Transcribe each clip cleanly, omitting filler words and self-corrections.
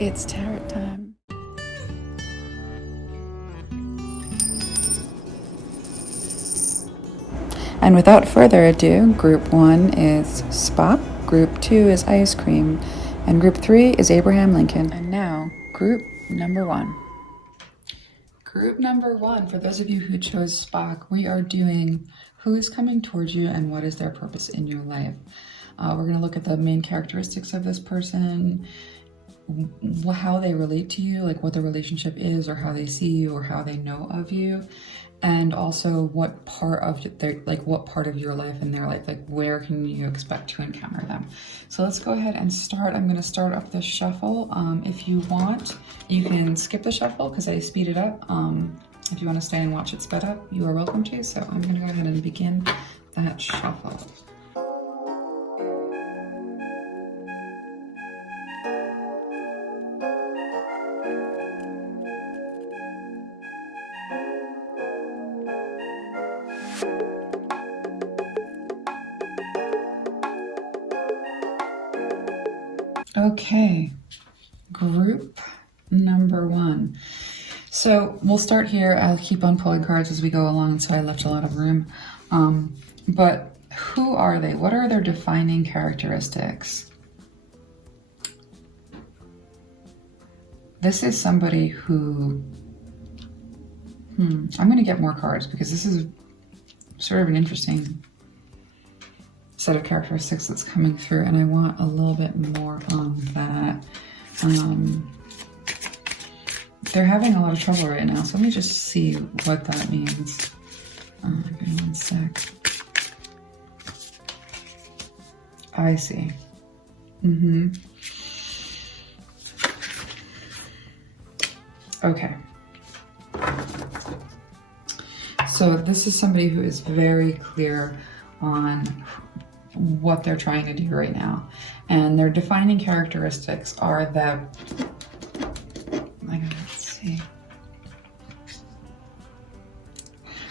It's tarot time. And without further ado, group 1 is Spock, group 2 is Ice Cream, and group 3 is Abraham Lincoln. And now, group number 1. Group number 1, for those of you who chose Spock, we are doing who is coming towards you and what is their purpose in your life. We're going to look at the main characteristics of this person, how they relate to you, like what the relationship is or how they see you or how they know of you, and also what part of your life in their life, like where can you expect to encounter them. So let's go ahead and start. I'm going to start up the shuffle. If you want, you can skip the shuffle because I speed it up. If you want to stay and watch it sped up, you are welcome to. So I'm going to go ahead and begin that shuffle. Okay, group number 1. So we'll start here. I'll keep on pulling cards as we go along, so I left a lot of room. But who are they? What are their defining characteristics? This is somebody who... I'm going to get more cards because this is sort of an interesting set of characteristics that's coming through, and I want a little bit more on that. They're having a lot of trouble right now, so let me just see what that means. Give me one sec. I see. Okay. So this is somebody who is very clear on what they're trying to do right now. And their defining characteristics are that, let's see.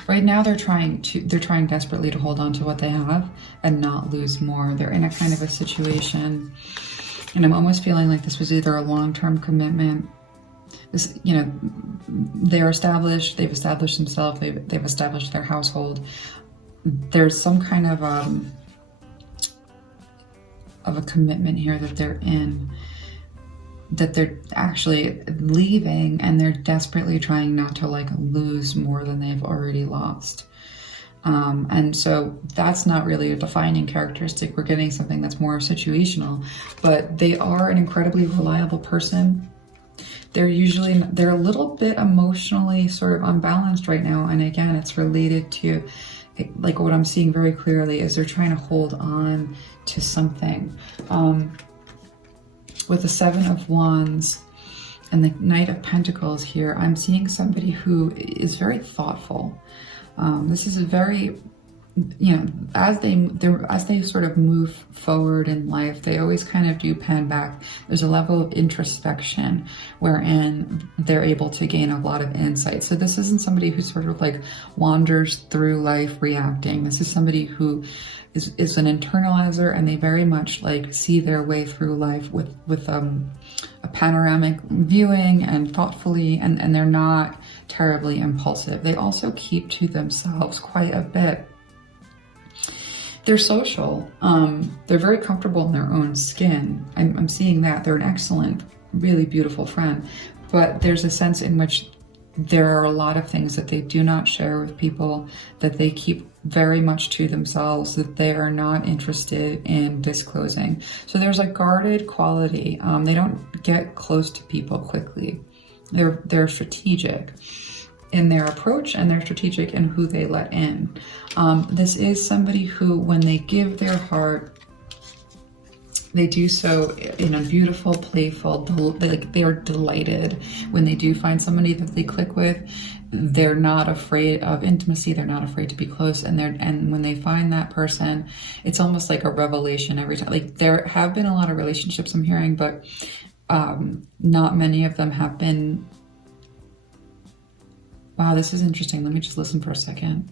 Right now they're trying desperately to hold on to what they have and not lose more. They're in a kind of a situation, and I'm almost feeling like this was either a long-term commitment. This, they've established themselves, they've established their household. There's some kind of a commitment here that they're in, that they're actually leaving, and they're desperately trying not to lose more than they've already lost. And so that's not really a defining characteristic. We're getting something that's more situational, but they are an incredibly reliable person. They're a little bit emotionally sort of unbalanced right now. And again, it's related to, what I'm seeing very clearly is they're trying to hold on to something. With the 7 of Wands and the Knight of Pentacles here, I'm seeing somebody who is very thoughtful. This is a very, as they sort of move forward in life, they always kind of do pan back. There's a level of introspection wherein they're able to gain a lot of insight. So this isn't somebody who sort of wanders through life reacting. This is somebody who is an internalizer, and they very much see their way through life with a panoramic viewing and thoughtfully, and they're not terribly impulsive. They also keep to themselves quite a bit. They're social. They're very comfortable in their own skin. I'm seeing that. They're an excellent, really beautiful friend, but there's a sense in which there are a lot of things that they do not share with people, that they keep very much to themselves, that they are not interested in disclosing. So there's a guarded quality. They don't get close to people quickly. They're strategic in their approach, and they're strategic in who they let in. This is somebody who, when they give their heart, they do so in a beautiful, playful, they are delighted when they do find somebody that they click with. They're not afraid of intimacy. They're not afraid to be close. And when they find that person, it's almost like a revelation every time. There have been a lot of relationships I'm hearing, but not many of them have been. Wow, this is interesting. Let me just listen for a second.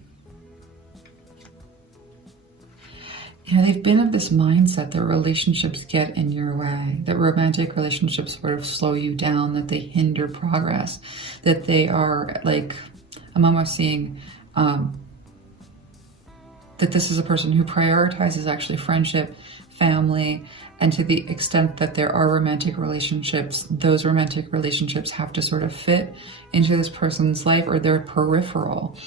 You know, they've been of this mindset that relationships get in your way, that romantic relationships sort of slow you down, that they hinder progress, that they are like, I'm almost seeing that this is a person who prioritizes actually friendship, family, and to the extent that there are romantic relationships, those romantic relationships have to sort of fit into this person's life, or they're peripheral.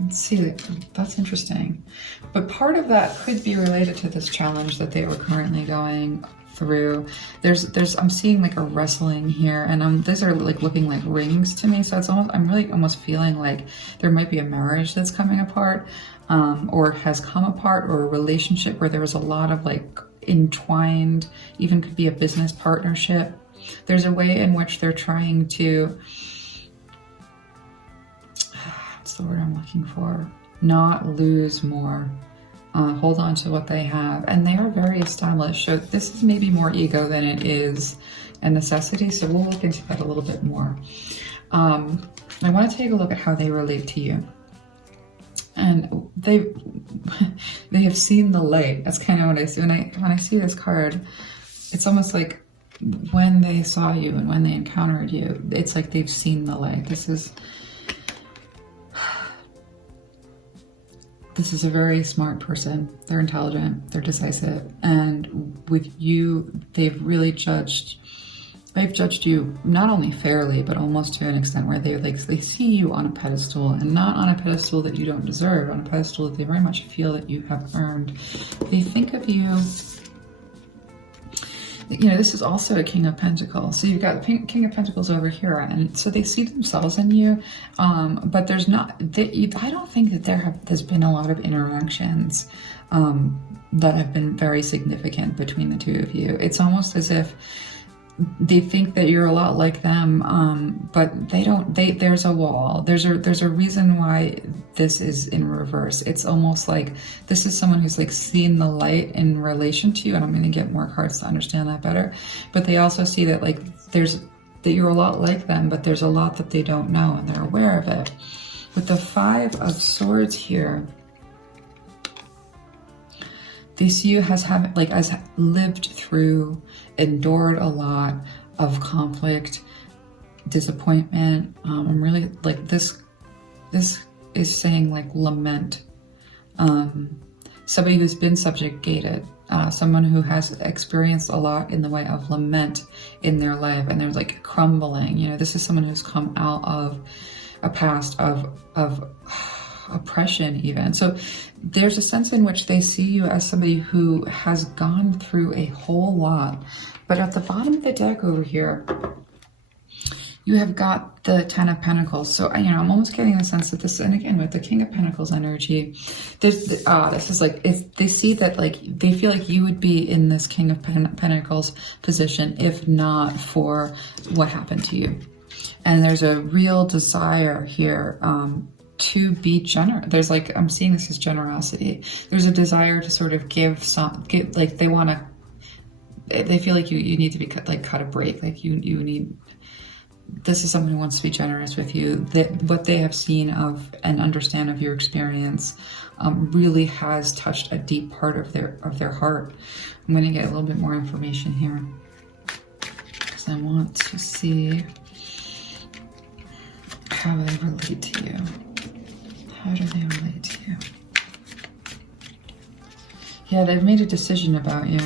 Let's see, that's interesting. But part of that could be related to this challenge that they were currently going through. I'm seeing like a wrestling here, and these are like looking like rings to me. So it's almost, I'm really almost feeling like there might be a marriage that's coming apart, or has come apart, or a relationship where there was a lot of like entwined, even could be a business partnership. There's a way in which they're trying to, the word I'm looking for, not lose more, hold on to what they have, and they are very established. So this is maybe more ego than it is a necessity, so we'll look into that a little bit more. I want to take a look at how they relate to you, and they have seen the light. That's kind of what I see when I see this card. It's almost like when they saw you and when they encountered you, it's like they've seen the light. This is a very smart person. They're intelligent, they're decisive, and with you, they've judged you not only fairly, but almost to an extent where they see you on a pedestal, and not on a pedestal that you don't deserve, on a pedestal that they very much feel that you have earned. They think of you, you know, this is also a King of Pentacles. So you've got the King of Pentacles over here, and so they see themselves in you, but there's not, I don't think that there's been a lot of interactions that have been very significant between the two of you. It's almost as if they think that you're a lot like them, but they don't. There's a wall. There's a reason why this is in reverse. It's almost like this is someone who's like seen the light in relation to you, and I'm going to get more cards to understand that better. But they also see that like that you're a lot like them, but there's a lot that they don't know, and they're aware of it. With the Five of Swords here, they see you as lived through, endured a lot of conflict, disappointment. I'm really like this is saying like lament. Somebody who's been subjugated, someone who has experienced a lot in the way of lament in their life, and there's like crumbling. You know, this is someone who's come out of a past of oppression even. So there's a sense in which they see you as somebody who has gone through a whole lot. But at the bottom of the deck over here, you have got the Ten of Pentacles. So, you know, I'm almost getting the sense that this, and again, with the King of Pentacles energy, this is like, if they see that, like, they feel like you would be in this King of Pentacles position if not for what happened to you. And there's a real desire here, to be generous. There's like, I'm seeing this as generosity. There's a desire to sort of give like they want to, they feel like you need to be cut a break. Like you need, this is someone who wants to be generous with you. That what they have seen of and understand of your experience really has touched a deep part of their heart. I'm going to get a little bit more information here because I want to see how they relate to you. How do they relate to you? Yeah, they've made a decision about you,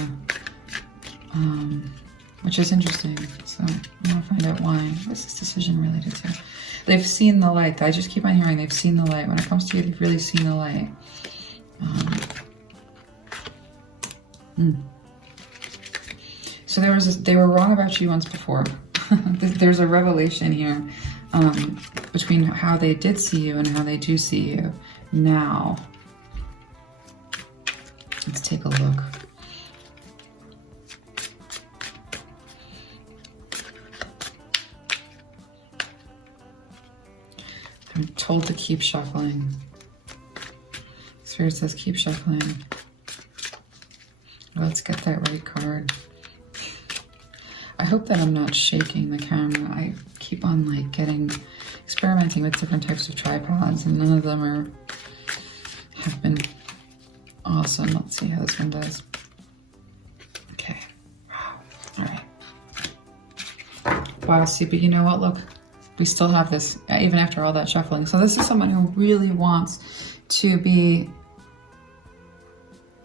which is interesting. So I want to find out why. What's this decision related to? They've seen the light. I just keep on hearing they've seen the light. When it comes to you, they've really seen the light. So they were wrong about you once before. There's a revelation here. Between how they did see you and how they do see you now. Let's take a look. I'm told to keep shuffling. Spirit says keep shuffling. Let's get that right card. I hope that I'm not shaking the camera. I keep on like experimenting with different types of tripods, and none of them are have been awesome. Let's see how this one does. Okay. Wow. All right. Wow, see, but you know what? Look, we still have this, even after all that shuffling. So this is someone who really wants to be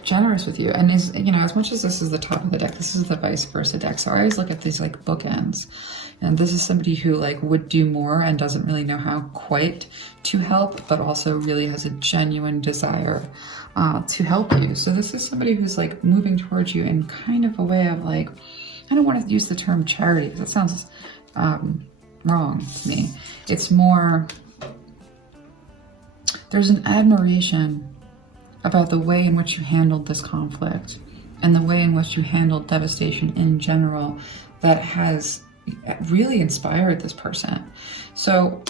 generous with you, and is, you know, as much as this is the top of the deck, this is the vice versa deck. So I always look at these like bookends, and this is somebody who like would do more and doesn't really know how quite to help, but also really has a genuine desire to help you. So this is somebody who's like moving towards you in kind of a way of like, I don't want to use the term charity because it sounds wrong to me. It's more, there's an admiration about the way in which you handled this conflict and the way in which you handled devastation in general that has really inspired this person. So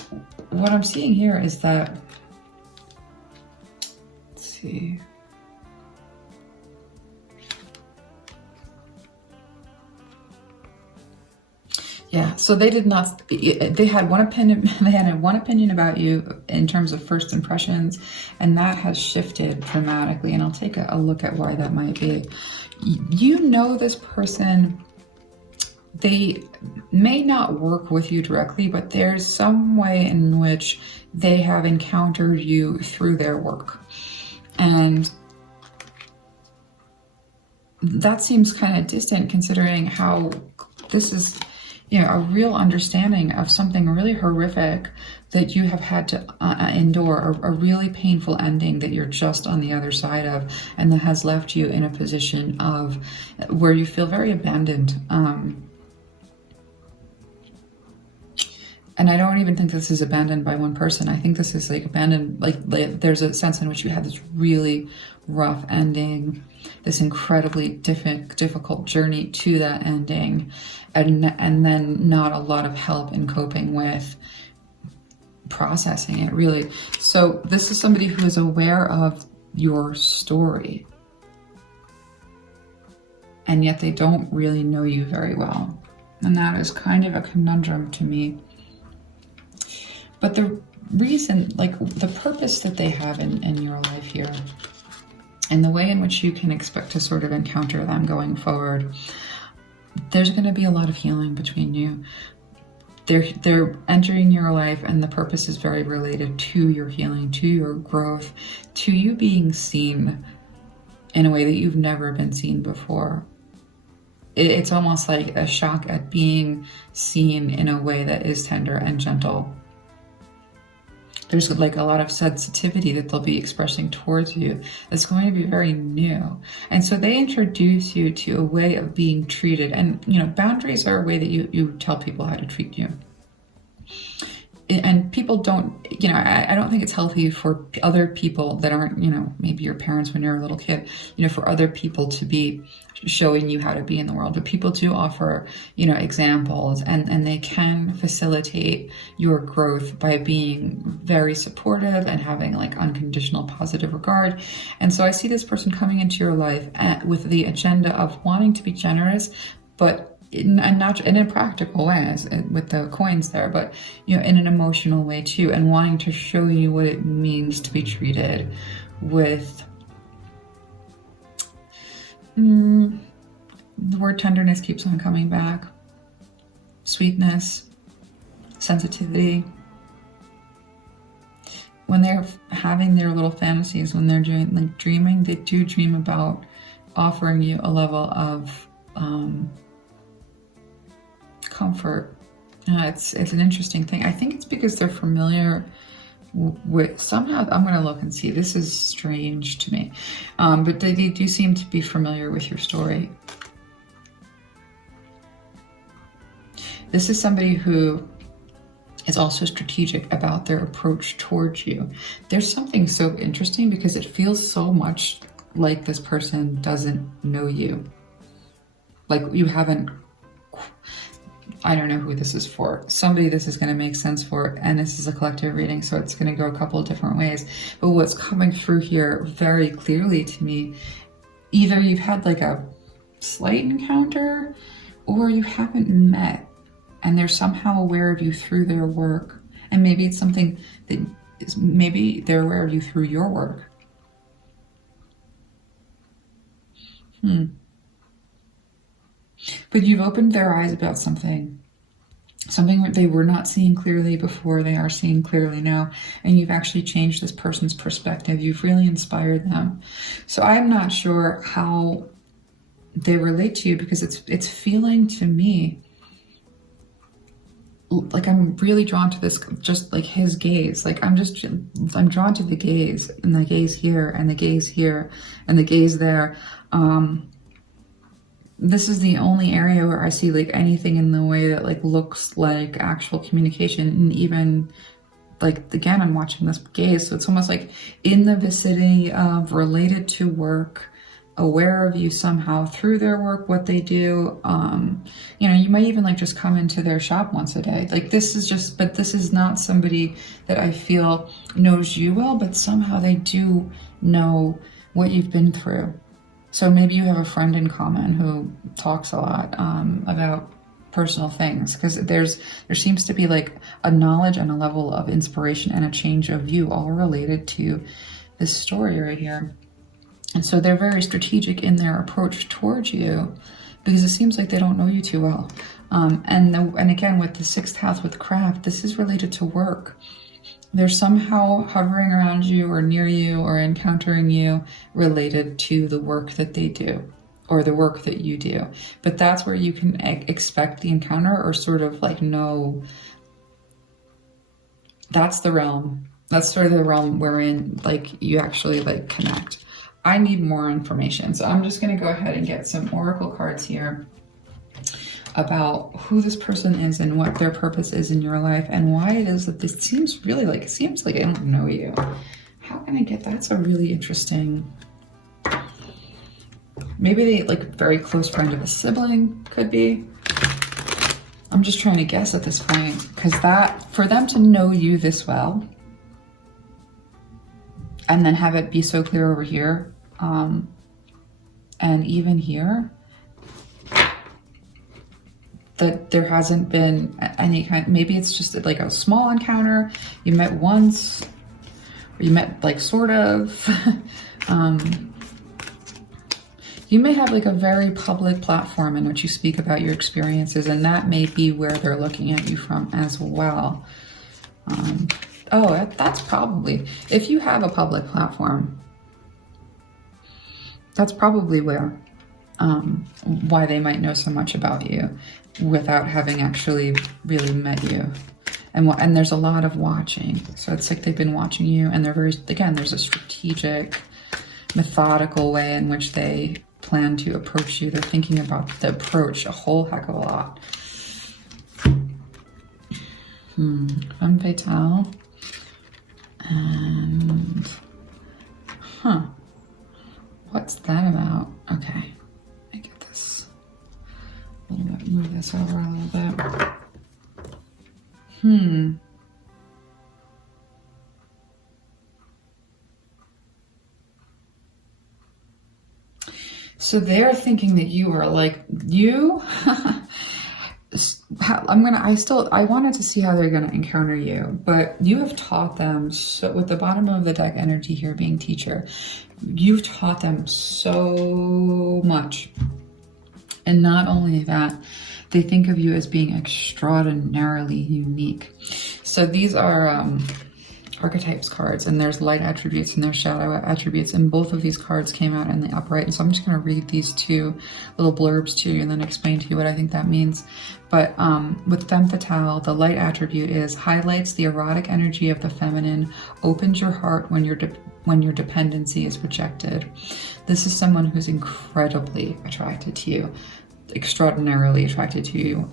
what I'm seeing here is that, let's see. Yeah, so they did not, they had one opinion, about you in terms of first impressions, and that has shifted dramatically. And I'll take a look at why that might be. You know this person, they may not work with you directly, but there's some way in which they have encountered you through their work. And that seems kind of distant considering how this is, you know, a real understanding of something really horrific that you have had to endure, a really painful ending that you're just on the other side of, and that has left you in a position of where you feel very abandoned. And I don't even think this is abandoned by one person. I think this is like abandoned, like there's a sense in which you had this really rough ending, this incredibly difficult journey to that ending, and then not a lot of help in coping with processing it, really. So this is somebody who is aware of your story, and yet they don't really know you very well. And that is kind of a conundrum to me. But the reason, like the purpose that they have in your life here, and the way in which you can expect to sort of encounter them going forward, there's going to be a lot of healing between you. They're entering your life, and the purpose is very related to your healing, to your growth, to you being seen in a way that you've never been seen before. It's almost like a shock at being seen in a way that is tender and gentle. There's like a lot of sensitivity that they'll be expressing towards you. It's going to be very new. And so they introduce you to a way of being treated. And, you know, boundaries are a way that you tell people how to treat you. And people don't, you know, I don't think it's healthy for other people that aren't, you know, maybe your parents when you're a little kid, you know, for other people to be showing you how to be in the world. But people do offer, you know, examples, and they can facilitate your growth by being very supportive and having like unconditional positive regard. And so I see this person coming into your life with the agenda of wanting to be generous, but in a practical way, with the coins there, but, you know, in an emotional way too, and wanting to show you what it means to be treated with the word tenderness keeps on coming back, sweetness, sensitivity. When they're having their little fantasies, when they're doing like dreaming, they do dream about offering you a level of comfort. It's an interesting thing. I think it's because they're familiar with, somehow, I'm going to look and see, this is strange to me, but they do seem to be familiar with your story. This is somebody who is also strategic about their approach towards you. There's something so interesting because it feels so much like this person doesn't know you. Like you haven't, I don't know who this is for. Somebody this is going to make sense for, and this is a collective reading, so it's going to go a couple of different ways. But what's coming through here very clearly to me, either you've had like a slight encounter, or you haven't met, and they're somehow aware of you through their work. And maybe it's something that is, maybe they're aware of you through your work. But you've opened their eyes about something that they were not seeing clearly before, they are seeing clearly now, and you've actually changed this person's perspective. You've really inspired them. So I'm not sure how they relate to you, because it's feeling to me like I'm really drawn to this, just like his gaze. Like I'm drawn to the gaze, and the gaze here, and the gaze here, and the gaze there. This is the only area where I see like anything in the way that like looks like actual communication. And even like, again, I'm watching this gaze, so it's almost like in the vicinity of, related to work, aware of you somehow through their work, what they do. You know, you might even like just come into their shop once a day. Like this is not somebody that I feel knows you well, but somehow they do know what you've been through. So maybe you have a friend in common who talks a lot about personal things, because there seems to be like a knowledge and a level of inspiration and a change of view, all related to this story right here. And so they're very strategic in their approach towards you, because it seems like they don't know you too well. And again, with the 6th house with craft, this is related to work. They're somehow hovering around you or near you or encountering you related to the work that they do or the work that you do. But that's where you can expect the encounter, or sort of like know that's the realm. That's sort of the realm wherein like you actually like connect. I need more information. So I'm just going to go ahead and get some oracle cards here about who this person is and what their purpose is in your life, and why it is that this seems like I don't know you. How can I get that? That's a really interesting, maybe they like very close friend of a sibling, could be. I'm just trying to guess at this point, because that, for them to know you this well and then have it be so clear over here, and even here, that there hasn't been any kind, maybe it's just like a small encounter, you met once, or you met like sort of, you may have like a very public platform in which you speak about your experiences, and that may be where they're looking at you from as well. That's probably, if you have a public platform, that's probably where, why they might know so much about you without having actually really met you. And there's a lot of watching. So it's like they've been watching you, and they're very, again, there's a strategic, methodical way in which they plan to approach you. They're thinking about the approach a whole heck of a lot. Femme fatale. And, what's that about? Okay, I get this a little bit, move this over a little bit. So they're thinking that you are like, you, I wanted to see how they're going to encounter you, but you have taught them, so with the bottom of the deck energy here being teacher, you've taught them so much. And not only that, they think of you as being extraordinarily unique. So these are archetypes cards, and there's light attributes and there's shadow attributes, and both of these cards came out in the upright. And so I'm just going to read these two little blurbs to you and then explain to you what I think that means. But with femme fatale, the light attribute is highlights the erotic energy of the feminine, opens your heart when your dependency is rejected. This is someone who's incredibly attracted to you, extraordinarily attracted to you,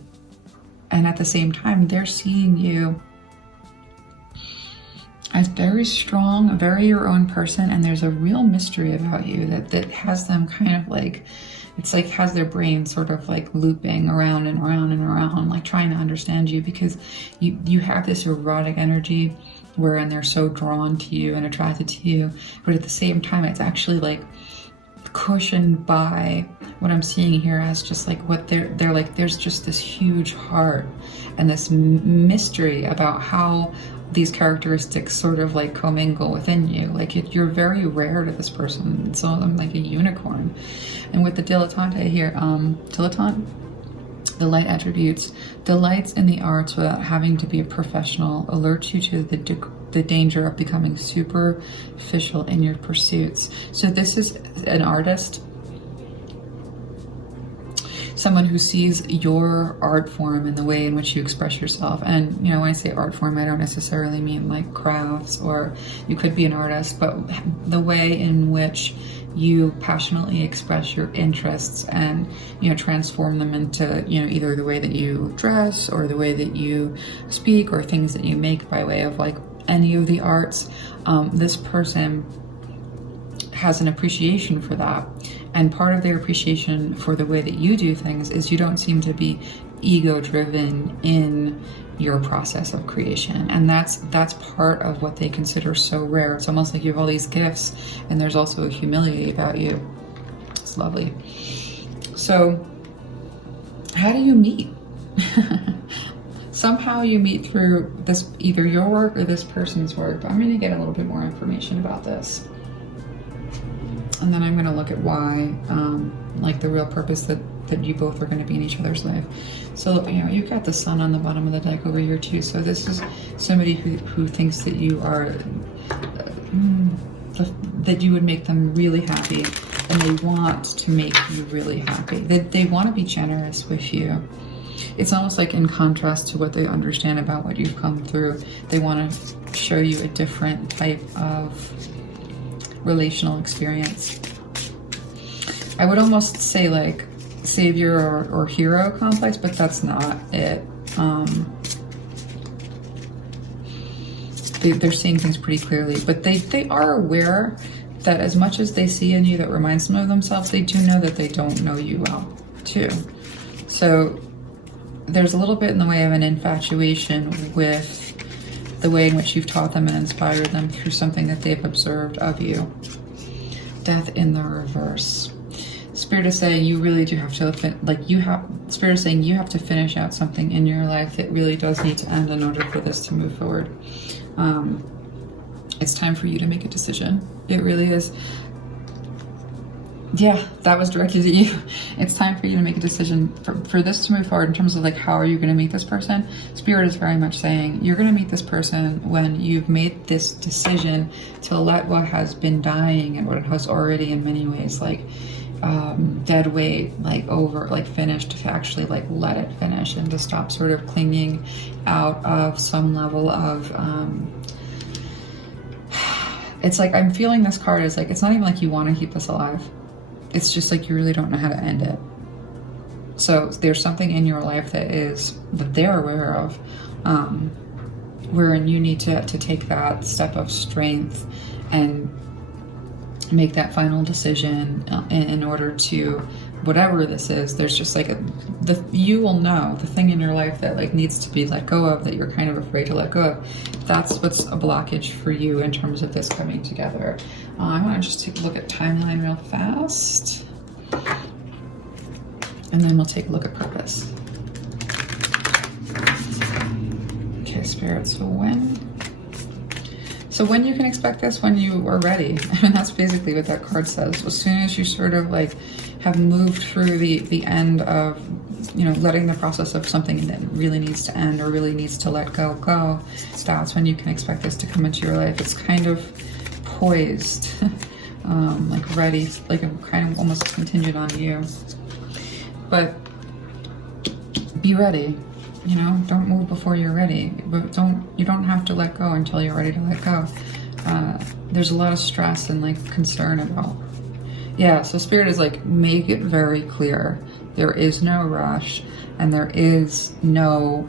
and at the same time they're seeing you as very strong, very your own person, and there's a real mystery about you that has them kind of like, it's like has their brain sort of like looping around and around and around, like trying to understand you, because you have this erotic energy wherein they're so drawn to you and attracted to you, but at the same time it's actually like cushioned by what I'm seeing here as just like what they're like, there's just this huge heart and this mystery about how these characteristics sort of like commingle within you. Like you're very rare to this person. So I'm like a unicorn. And with the dilettante here, dilettante, the light attributes, delights in the arts without having to be a professional, alerts you to the danger of becoming superficial in your pursuits. So this is an artist, someone who sees your art form and the way in which you express yourself. And, you know, when I say art form, I don't necessarily mean like crafts, or you could be an artist, but the way in which you passionately express your interests and, you know, transform them into, you know, either the way that you dress or the way that you speak or things that you make by way of like any of the arts. This person has an appreciation for that. And part of their appreciation for the way that you do things is you don't seem to be ego-driven in your process of creation. And that's part of what they consider so rare. It's almost like you have all these gifts and there's also a humility about you. It's lovely. So how do you meet? Somehow you meet through this, either your work or this person's work. But I'm going to get a little bit more information about this. And then I'm going to look at why, like the real purpose that you both are going to be in each other's life. So, you know, you've got the sun on the bottom of the deck over here too. So this is somebody who thinks that you are, that you would make them really happy, and they want to make you really happy. They want to be generous with you. It's almost like in contrast to what they understand about what you've come through. They want to show you a different type of relational experience. I would almost say like savior or hero complex, but that's not it. They're seeing things pretty clearly, but they are aware that as much as they see in you that reminds them of themselves, they do know that they don't know you well too. So there's a little bit in the way of an infatuation with the way in which you've taught them and inspired them through something that they've observed of you. Death in the reverse. Spirit is saying you really do have to, Spirit is saying you have to finish out something in your life that really does need to end in order for this to move forward. It's time for you to make a decision. It really is. Yeah, that was directed at you. It's time for you to make a decision for this to move forward in terms of like, how are you going to meet this person? Spirit is very much saying you're going to meet this person when you've made this decision to let what has been dying and what has already in many ways like dead weight, like over, like finished, to actually like let it finish and to stop sort of clinging out of some level of, it's like, I'm feeling this card is like, it's not even like you want to keep this alive. It's just like you really don't know how to end it. So there's something in your life that they're aware of, wherein you need to take that step of strength and make that final decision in order to, whatever this is, there's just like you will know the thing in your life that like needs to be let go of, that you're kind of afraid to let go of. That's what's a blockage for you in terms of this coming together. I want to just take a look at timeline real fast, and then we'll take a look at purpose. Okay, Spirit, so when you can expect this? When you are ready. I mean, that's basically what that card says. As soon as you sort of like have moved through the end of, you know, letting the process of something that really needs to end or really needs to let go, that's when you can expect this to come into your life. It's kind of poised, like ready, like a kind of almost contingent on you. But be ready. You know, don't move before you're ready, but you don't have to let go until you're ready to let go. There's a lot of stress and like concern about, yeah, so Spirit is like, make it very clear. There is no rush and there is no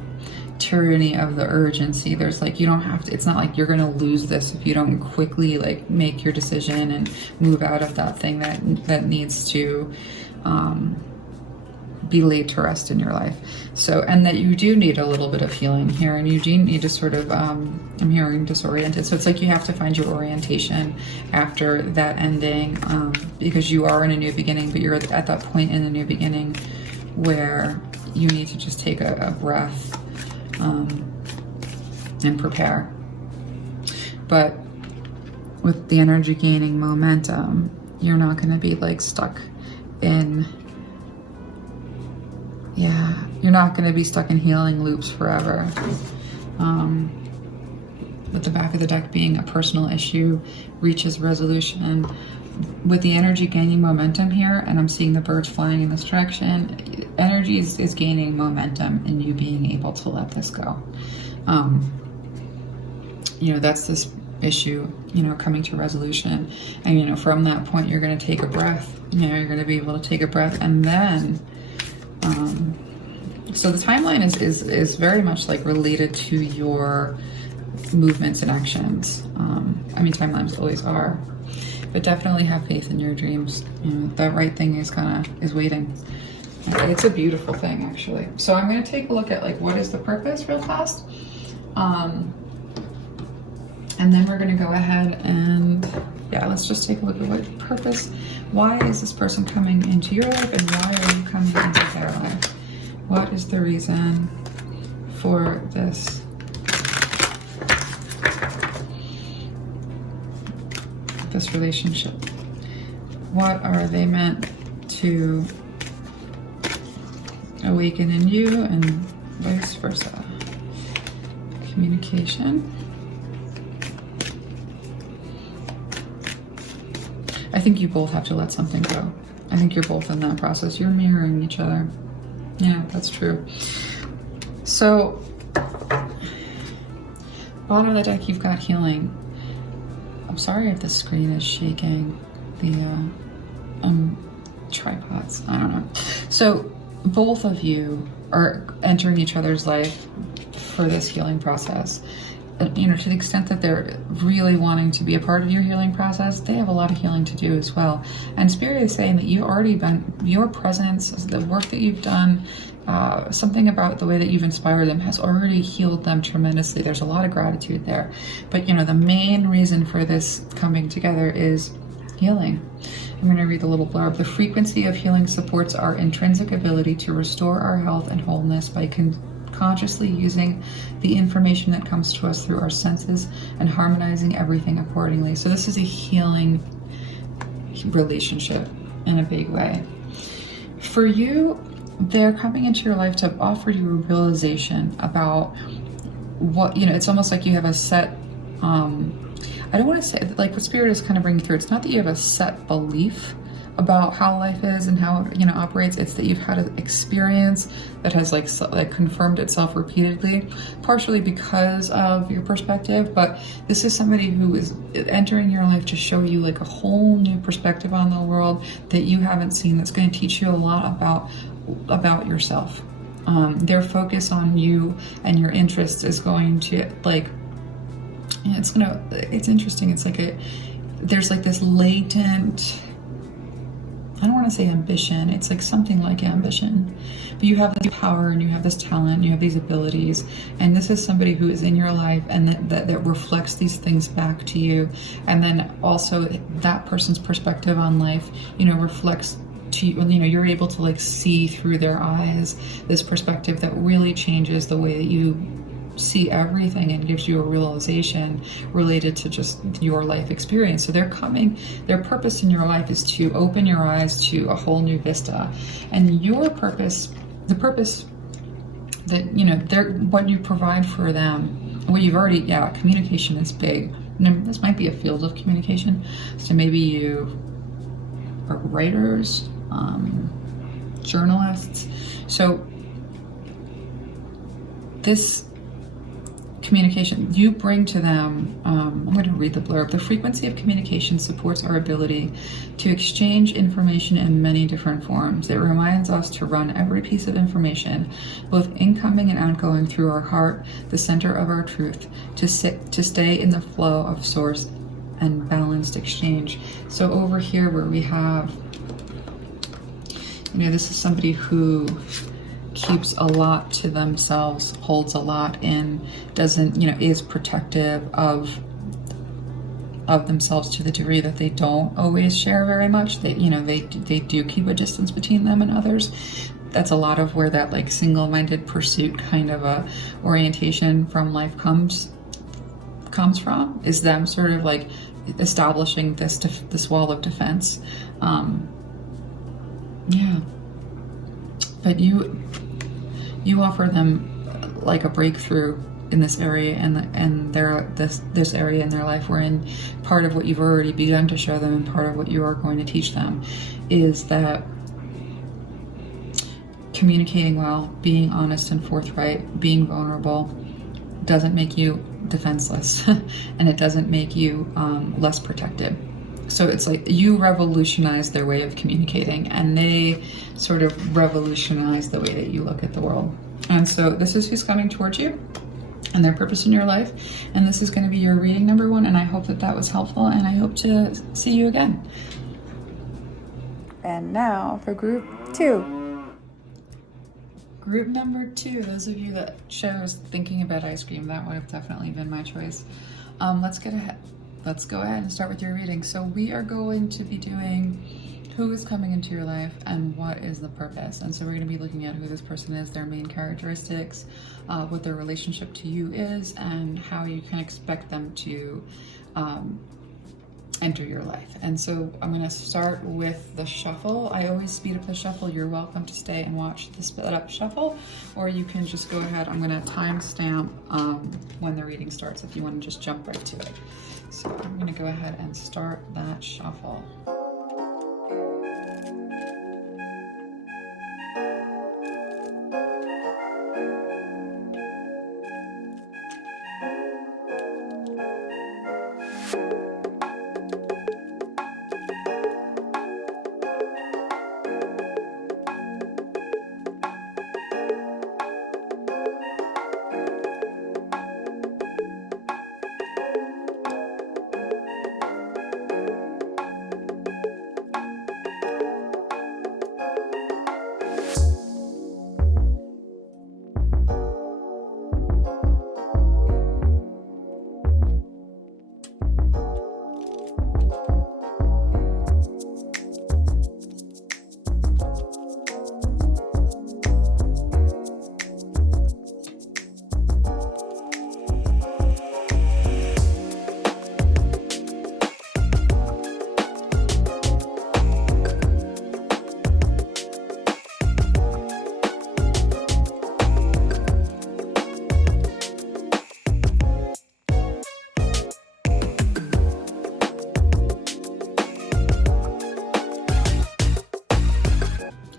tyranny of the urgency. There's like, you don't have to, it's not like you're going to lose this if you don't quickly like make your decision and move out of that thing that needs to, be laid to rest in your life. So, and that you do need a little bit of healing here, and you do need to sort of, I'm hearing disoriented. So it's like you have to find your orientation after that ending, because you are in a new beginning, but you're at that point in the new beginning where you need to just take a breath, and prepare. But with the energy gaining momentum, you're not going to be like stuck in, you're not going to be stuck in healing loops forever. With the back of the deck being a personal issue reaches resolution. With the energy gaining momentum here, and I'm seeing the birds flying in this direction, energy is gaining momentum in you being able to let this go. That's this issue, coming to resolution. And, from that point, you're going to take a breath. You're going to be able to take a breath. And then, so the timeline is very much like related to your movements and actions. Timelines always are. But definitely have faith in your dreams. That right thing is waiting. It's a beautiful thing, actually. So I'm going to take a look at like what is the purpose real fast. And then we're going to go ahead and, let's just take a look at what purpose. Why is this person coming into your life, and why are you coming into their life? What is the reason for this? This relationship? What are they meant to awaken in you, and vice versa? Communication. I think you both have to let something go. I think you're both in that process. You're mirroring each other. Yeah, that's true. So, bottom of the deck, you've got healing. I'm sorry if the screen is shaking. The tripods. I don't know. So, both of you are entering each other's life for this healing process. To the extent that they're really wanting to be a part of your healing process, they have a lot of healing to do as well. And Spirit is saying that you've already been, your presence, the work that you've done, something about the way that you've inspired them has already healed them tremendously. There's a lot of gratitude there. But, the main reason for this coming together is healing. I'm going to read the little blurb. The frequency of healing supports our intrinsic ability to restore our health and wholeness by consciously using the information that comes to us through our senses and harmonizing everything accordingly. So this is a healing relationship in a big way. For you, they're coming into your life to offer you a realization about what, it's almost like you have a set, I don't want to say, like what Spirit is kind of bringing through, it's not that you have a set belief about how life is and how it operates. It's that you've had an experience that has like confirmed itself repeatedly, partially because of your perspective, but this is somebody who is entering your life to show you like a whole new perspective on the world that you haven't seen, that's going to teach you a lot about yourself. Their focus on you and your interests is going to it's interesting. It's like there's like this latent, I don't want to say ambition, it's like something like ambition, but you have this power and you have this talent, you have these abilities, and this is somebody who is in your life and that reflects these things back to you. And then also that person's perspective on life, reflects to you, you're able to like see through their eyes this perspective that really changes the way that you see everything and gives you a realization related to just your life experience. So their purpose in your life is to open your eyes to a whole new vista. And your purpose, the purpose that, what you provide for them, what you've already, communication is big. This might be a field of communication. So maybe you are writers, journalists. So this communication you bring to them, I'm going to read the blurb. The frequency of communication supports our ability to exchange information in many different forms. It reminds us to run every piece of information, both incoming and outgoing, through our heart, the center of our truth, to stay in the flow of source and balanced exchange. So over here where we have, this is somebody who keeps a lot to themselves, holds a lot in, doesn't, is protective of themselves to the degree that they don't always share very much. They do keep a distance between them and others. That's a lot of where that like single-minded pursuit kind of a orientation from life comes comes from, is them sort of like establishing this wall of defense. Yeah, but you offer them like a breakthrough in this area, and this area in their life, wherein part of what you've already begun to show them and part of what you are going to teach them is that communicating well, being honest and forthright, being vulnerable doesn't make you defenseless and it doesn't make you less protected. So it's like you revolutionize their way of communicating, and they sort of revolutionize the way that you look at the world. And so this is who's coming towards you and their purpose in your life. And this is going to be your reading number 1. And I hope that that was helpful, and I hope to see you again. And now for group 2. Group number 2, those of you that chose thinking about ice cream, that would have definitely been my choice. Let's go ahead and start with your reading. So we are going to be doing who is coming into your life and what is the purpose. And so we're going to be looking at who this person is, their main characteristics, what their relationship to you is, and how you can expect them to enter your life. And so I'm going to start with the shuffle. I always speed up the shuffle. You're welcome to stay and watch the split up shuffle, or you can just go ahead. I'm going to timestamp when the reading starts if you want to just jump right to it. So I'm going to go ahead and start that shuffle.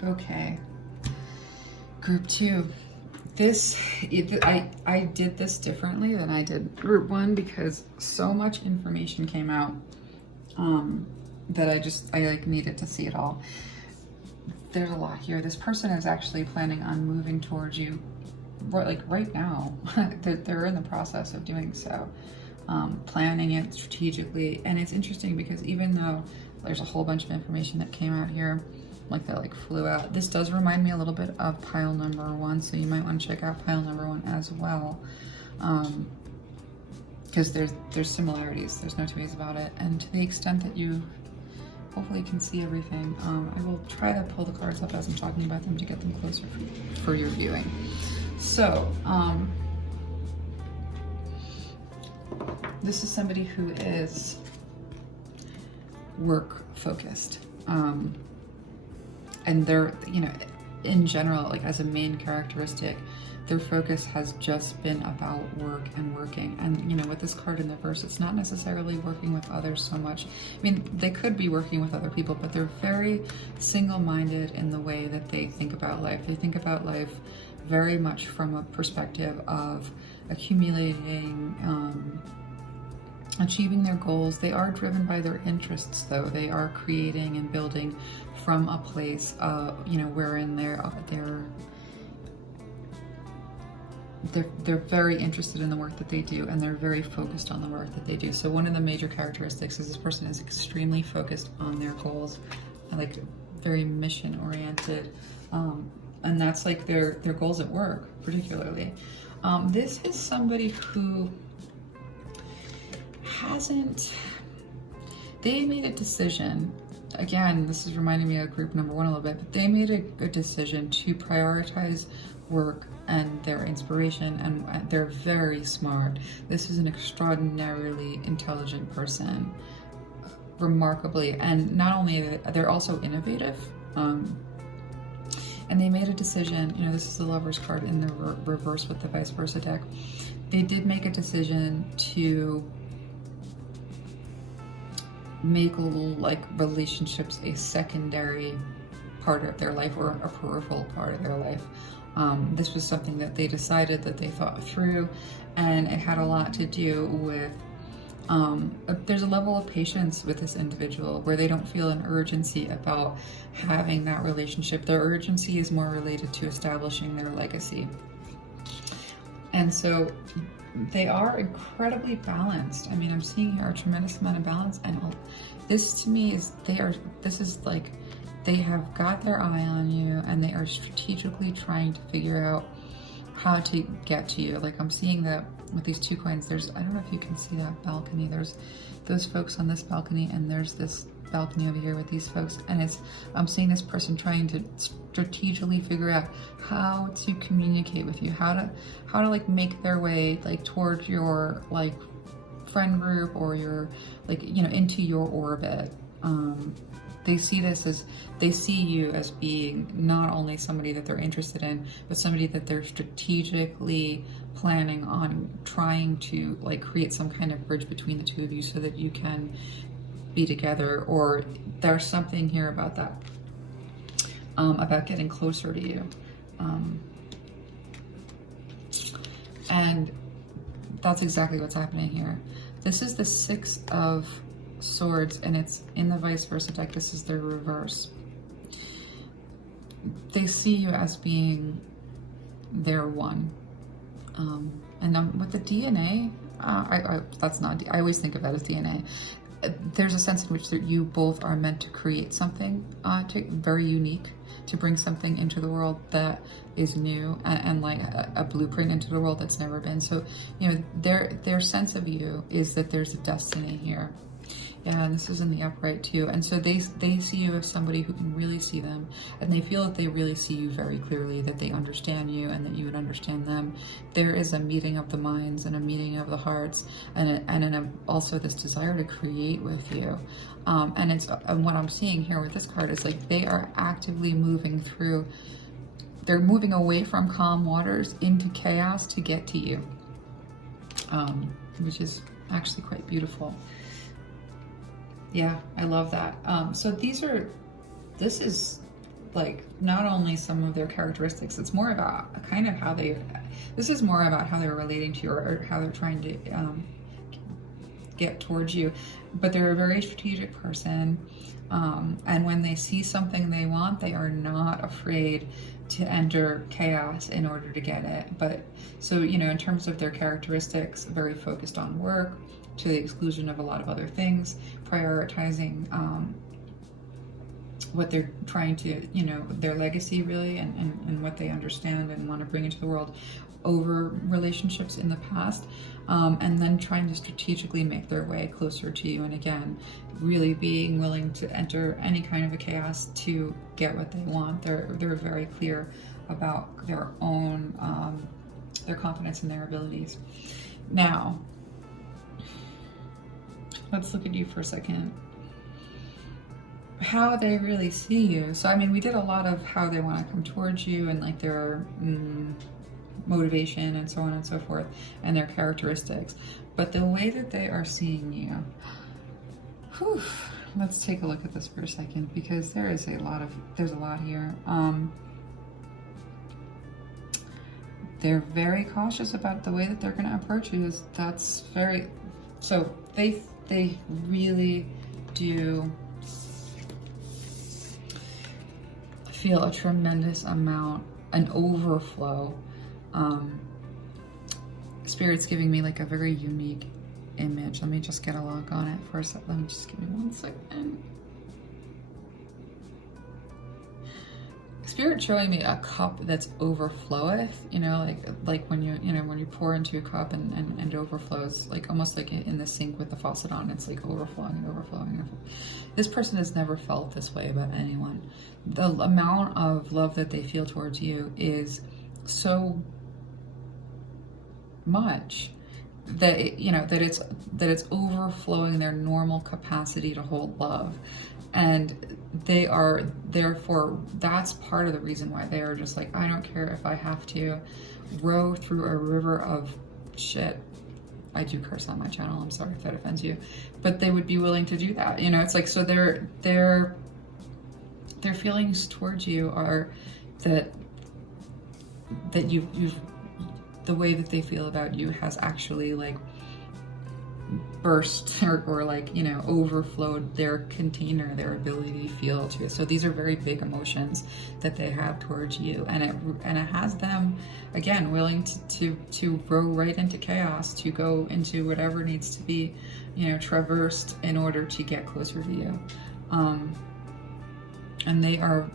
Okay, group 2. I did this differently than I did group 1 because so much information came out that I like needed to see it all. There's a lot here. This person is actually planning on moving towards you right now. They're in the process of doing so, planning it strategically. And it's interesting because even though there's a whole bunch of information that came out here, that flew out. This does remind me a little bit of pile number 1, so you might want to check out pile number 1 as well, because there's similarities. There's no two ways about it. And to the extent that you hopefully can see everything, I will try to pull the cards up as I'm talking about them to get them closer for your viewing. So this is somebody who is work focused. And they're, in general, as a main characteristic, their focus has just been about work and working. And, with this card in the verse, it's not necessarily working with others so much. I mean, they could be working with other people, but they're very single-minded in the way that they think about life. They think about life very much from a perspective of accumulating, achieving their goals. They are driven by their interests, though. They are creating and building from a place, wherein they're very interested in the work that they do, and they're very focused on the work that they do. So one of the major characteristics is this person is extremely focused on their goals, very mission oriented, and that's their goals at work, particularly. This is somebody who they made a decision again, this is reminding me of group number one a little bit, but they made a decision to prioritize work and their inspiration, and they're very smart. This is an extraordinarily intelligent person, remarkably, and not only they're also innovative. And they made a decision, you know, this is the Lover's card in the reverse with the vice versa deck. They did make a decision to make like relationships a secondary part of their life, or a peripheral part of their life. This was something that they decided, that they thought through, and it had a lot to do with there's a level of patience with this individual where they don't feel an urgency about having that relationship. Their urgency is more related to establishing their legacy. And so they are incredibly balanced. I mean, I'm seeing here a tremendous amount of balance, and this to me is, this is like, they have got their eye on you, and they are strategically trying to figure out how to get to you. Like, I'm seeing that with these two coins, there's, I don't know if you can see that balcony, there's those folks on this balcony, and there's this balcony over here with these folks, and it's, I'm seeing this person trying to strategically figure out how to communicate with you, how to like make their way like towards your like friend group, or your, like, you know, into your orbit. They see this as, they see you as being not only somebody that they're interested in, but somebody that they're strategically planning on trying to like create some kind of bridge between the two of you so that you can be together, or there's something here about that, about getting closer to you. And that's exactly what's happening here. This is the Six of Swords, and it's in the vice versa deck. This is their reverse. They see you as being their one. And with the DNA, that's not, I always think of that as DNA. There's a sense in which that you both are meant to create something very unique, to bring something into the world that is new, and like a blueprint into the world that's never been. So, you know, their sense of you is that there's a destiny here. Yeah, and this is in the upright too. And so they see you as somebody who can really see them, and they feel that they really see you very clearly, that they understand you and that you would understand them. There is a meeting of the minds and a meeting of the hearts, and also this desire to create with you. And what I'm seeing here with this card is like they are actively moving through, they're moving away from calm waters into chaos to get to you, which is actually quite beautiful. Yeah, I love that. So this is like not only some of their characteristics, it's more about kind of how this is more about how they're relating to you, or how they're trying to get towards you. But they're a very strategic person. And when they see something they want, they are not afraid to enter chaos in order to get it. But so, you know, in terms of their characteristics, very focused on work, to the exclusion of a lot of other things, prioritizing what they're trying to, you know, their legacy really, and what they understand and want to bring into the world over relationships in the past, and then trying to strategically make their way closer to you. And again, really being willing to enter any kind of a chaos to get what they want. They're very clear about their own, their confidence in their abilities. Now, let's look at you for a second. How they really see you. So, I mean, we did a lot of how they want to come towards you, and like their motivation and so on and so forth, and their characteristics. But the way that they are seeing you, whew, let's take a look at this for a second, because there's a lot here. They're very cautious about the way that they're going to approach you. That's very, so they really do feel a tremendous amount, an overflow. Spirit's giving me like a very unique image. Let me just get a lock on it for a second. Let me just give me 1 second. Spirit showing me a cup that's overfloweth, you know, like when when you pour into a cup and overflows, like almost like in the sink with the faucet on, it's like overflowing and overflowing and overflowing. This person has never felt this way about anyone. The amount of love that they feel towards you is so much that that it's overflowing their normal capacity to hold love. And they are, therefore, that's part of the reason why they are just like, I don't care if I have to row through a river of shit. I do curse on my channel, I'm sorry if that offends you, but they would be willing to do that. You know, it's like, so their feelings towards you are that you've the way that they feel about you has actually like burst or like, you know, overflowed their container, their ability to feel to. So these are very big emotions that they have towards you, and it has them again willing to row right into chaos, to go into whatever needs to be, you know, traversed in order to get closer to you. And they are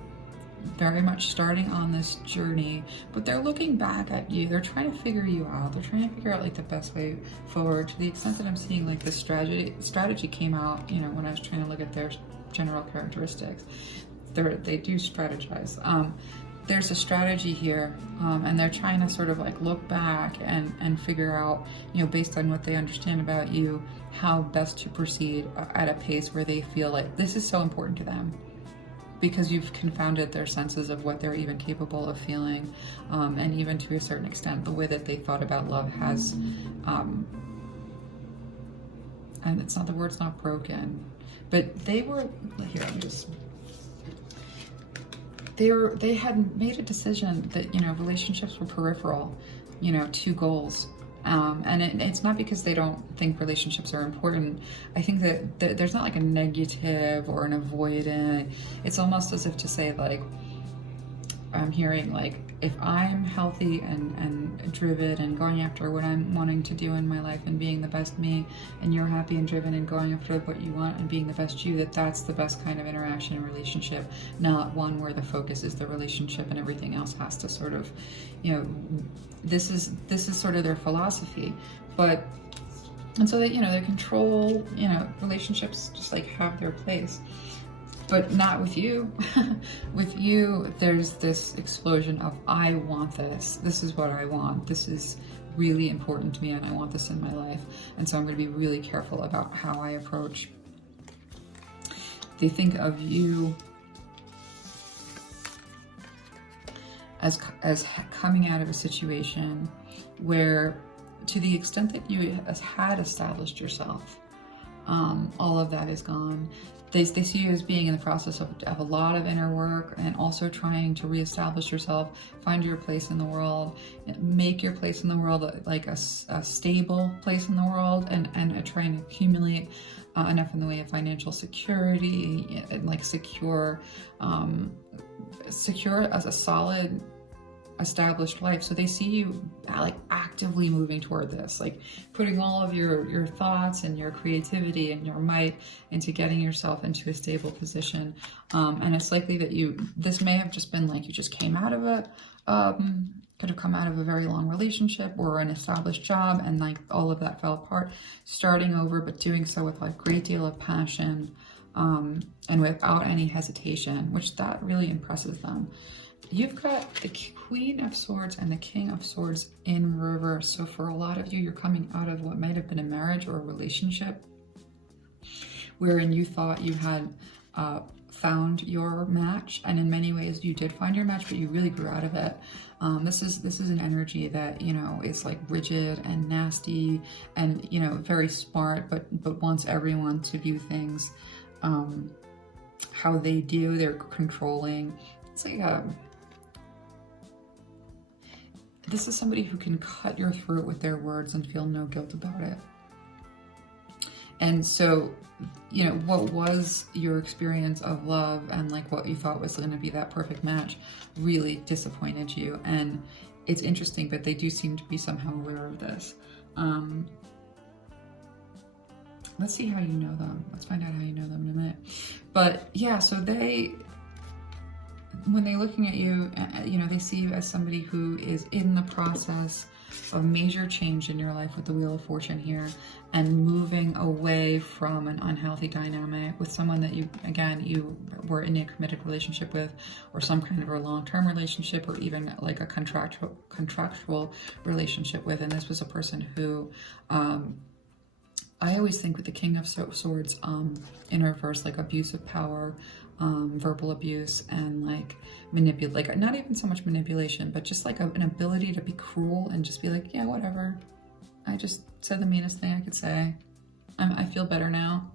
very much starting on this journey, but they're looking back at you. They're trying to figure you out. They're trying to figure out like the best way forward, to the extent that I'm seeing like this strategy came out, you know, when I was trying to look at their general characteristics. They do strategize. There's a strategy here, and they're trying to sort of like look back and figure out, you know, based on what they understand about you, how best to proceed at a pace where they feel like this is so important to them, because you've confounded their senses of what they're even capable of feeling, and even to a certain extent, the way that they thought about love has, and it's not, the word's not broken, but they were, here, they had made a decision that, you know, relationships were peripheral, you know, to goals. And it's not because they don't think relationships are important. I think that there's not like a negative or an avoidant. It's almost as if to say, like, I'm hearing like, if I'm healthy and driven and going after what I'm wanting to do in my life and being the best me, and you're happy and driven and going after what you want and being the best you, that's the best kind of interaction and relationship, not one where the focus is the relationship and everything else has to sort of, you know, this is sort of their philosophy. But, and so that, you know, they control, you know, relationships just like have their place. But not with you. With you, there's this explosion of, I want this. This is what I want. This is really important to me, and I want this in my life. And so I'm going to be really careful about how I approach. They think of you as coming out of a situation where, to the extent that you had established yourself, all of that is gone. They see you as being in the process of a lot of inner work, and also trying to reestablish yourself, find your place in the world, make your place in the world like a stable place in the world, and trying to accumulate enough in the way of financial security, and like secure as a solid established life. So they see you like actively moving toward this, like putting all of your thoughts and your creativity and your might into getting yourself into a stable position. And it's likely that this may have just been like you just came out of could have come out of a very long relationship or an established job, and like all of that fell apart, starting over, but doing so with like a great deal of passion, and without any hesitation, which that really impresses them. You've got the Queen of Swords and the King of Swords in reverse. So for a lot of you, you're coming out of what might have been a marriage or a relationship wherein you thought you had found your match, and in many ways you did find your match, but you really grew out of it. This is an energy that, you know, is like rigid and nasty and, you know, very smart, but wants everyone to view things how they do. They're controlling. It's like this is somebody who can cut your throat with their words and feel no guilt about it. And so, you know, what was your experience of love and like what you thought was going to be that perfect match really disappointed you. And it's interesting, but they do seem to be somehow aware of this. Let's see how you know them. Let's find out how you know them in a minute. But yeah, so when they're looking at you, you know, they see you as somebody who is in the process of major change in your life with the Wheel of Fortune here, and moving away from an unhealthy dynamic with someone that you were in a committed relationship with, or some kind of a long-term relationship, or even like a contractual relationship with. And this was a person who, I always think with the King of Swords in reverse, like abuse of power, verbal abuse, and like like not even so much manipulation, but just like an ability to be cruel and just be like, yeah, whatever. I just said the meanest thing I could say. I feel better now.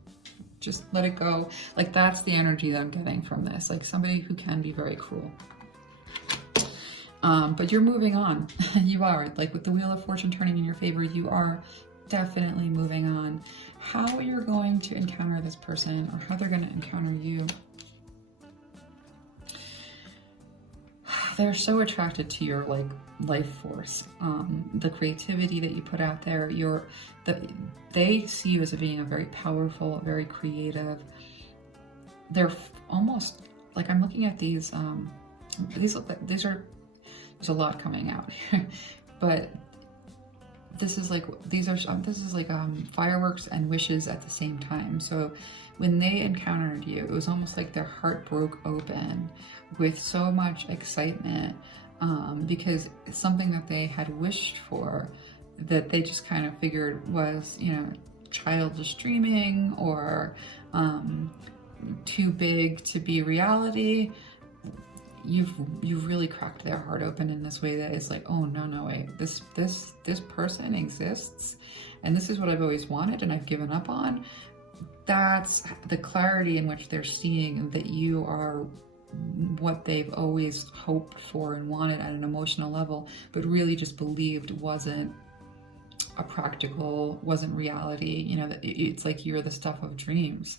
Just let it go. Like that's the energy that I'm getting from this. Like somebody who can be very cruel. But you're moving on. You are, like with the Wheel of Fortune turning in your favor, you are definitely moving on. How you're going to encounter this person, or how they're going to encounter you. They're so attracted to your like life force, the creativity that you put out there. They see you as being a very powerful, very creative. They're almost like, I'm looking at these there's a lot coming out, but this is like fireworks and wishes at the same time. So when they encountered you, it was almost like their heart broke open with so much excitement, because it's something that they had wished for, that they just kind of figured was, you know, childish dreaming, or too big to be reality. You've really cracked their heart open in this way that is like, oh no, wait, this person exists, and this is what I've always wanted and I've given up on. That's the clarity in which they're seeing that you are what they've always hoped for and wanted at an emotional level, but really just believed wasn't wasn't reality. You know, it's like you're the stuff of dreams,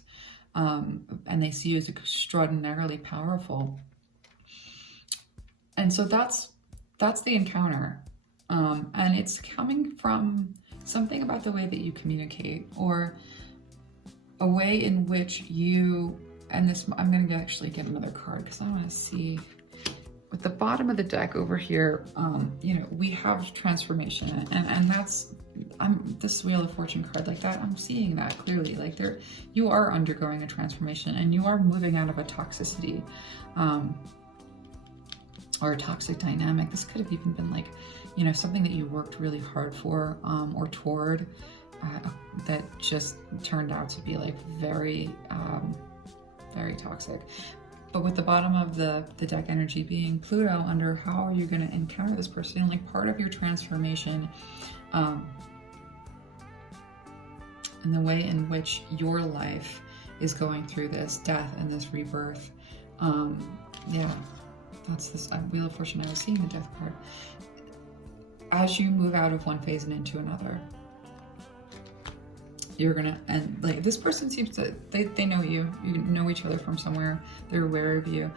and they see you as extraordinarily powerful. And so that's the encounter, and it's coming from something about the way that you communicate, or a way in which you, and this, I'm going to actually get another card because I want to see with the bottom of the deck over here. You know, we have transformation, and that's, this Wheel of Fortune card, like that, I'm seeing that clearly. Like you are undergoing a transformation, and you are moving out of a toxicity, or a toxic dynamic. This could have even been like, you know, something that you worked really hard for, or toward, that just turned out to be like very, very toxic. But with the bottom of the deck energy being Pluto, under how are you going to encounter this person, like part of your transformation, and the way in which your life is going through this death and this rebirth. Yeah. That's this Wheel of Fortune. I was seeing the Death card. As you move out of one phase and into another, you're gonna, and like this person seems to, they know you know each other from somewhere, they're aware of you,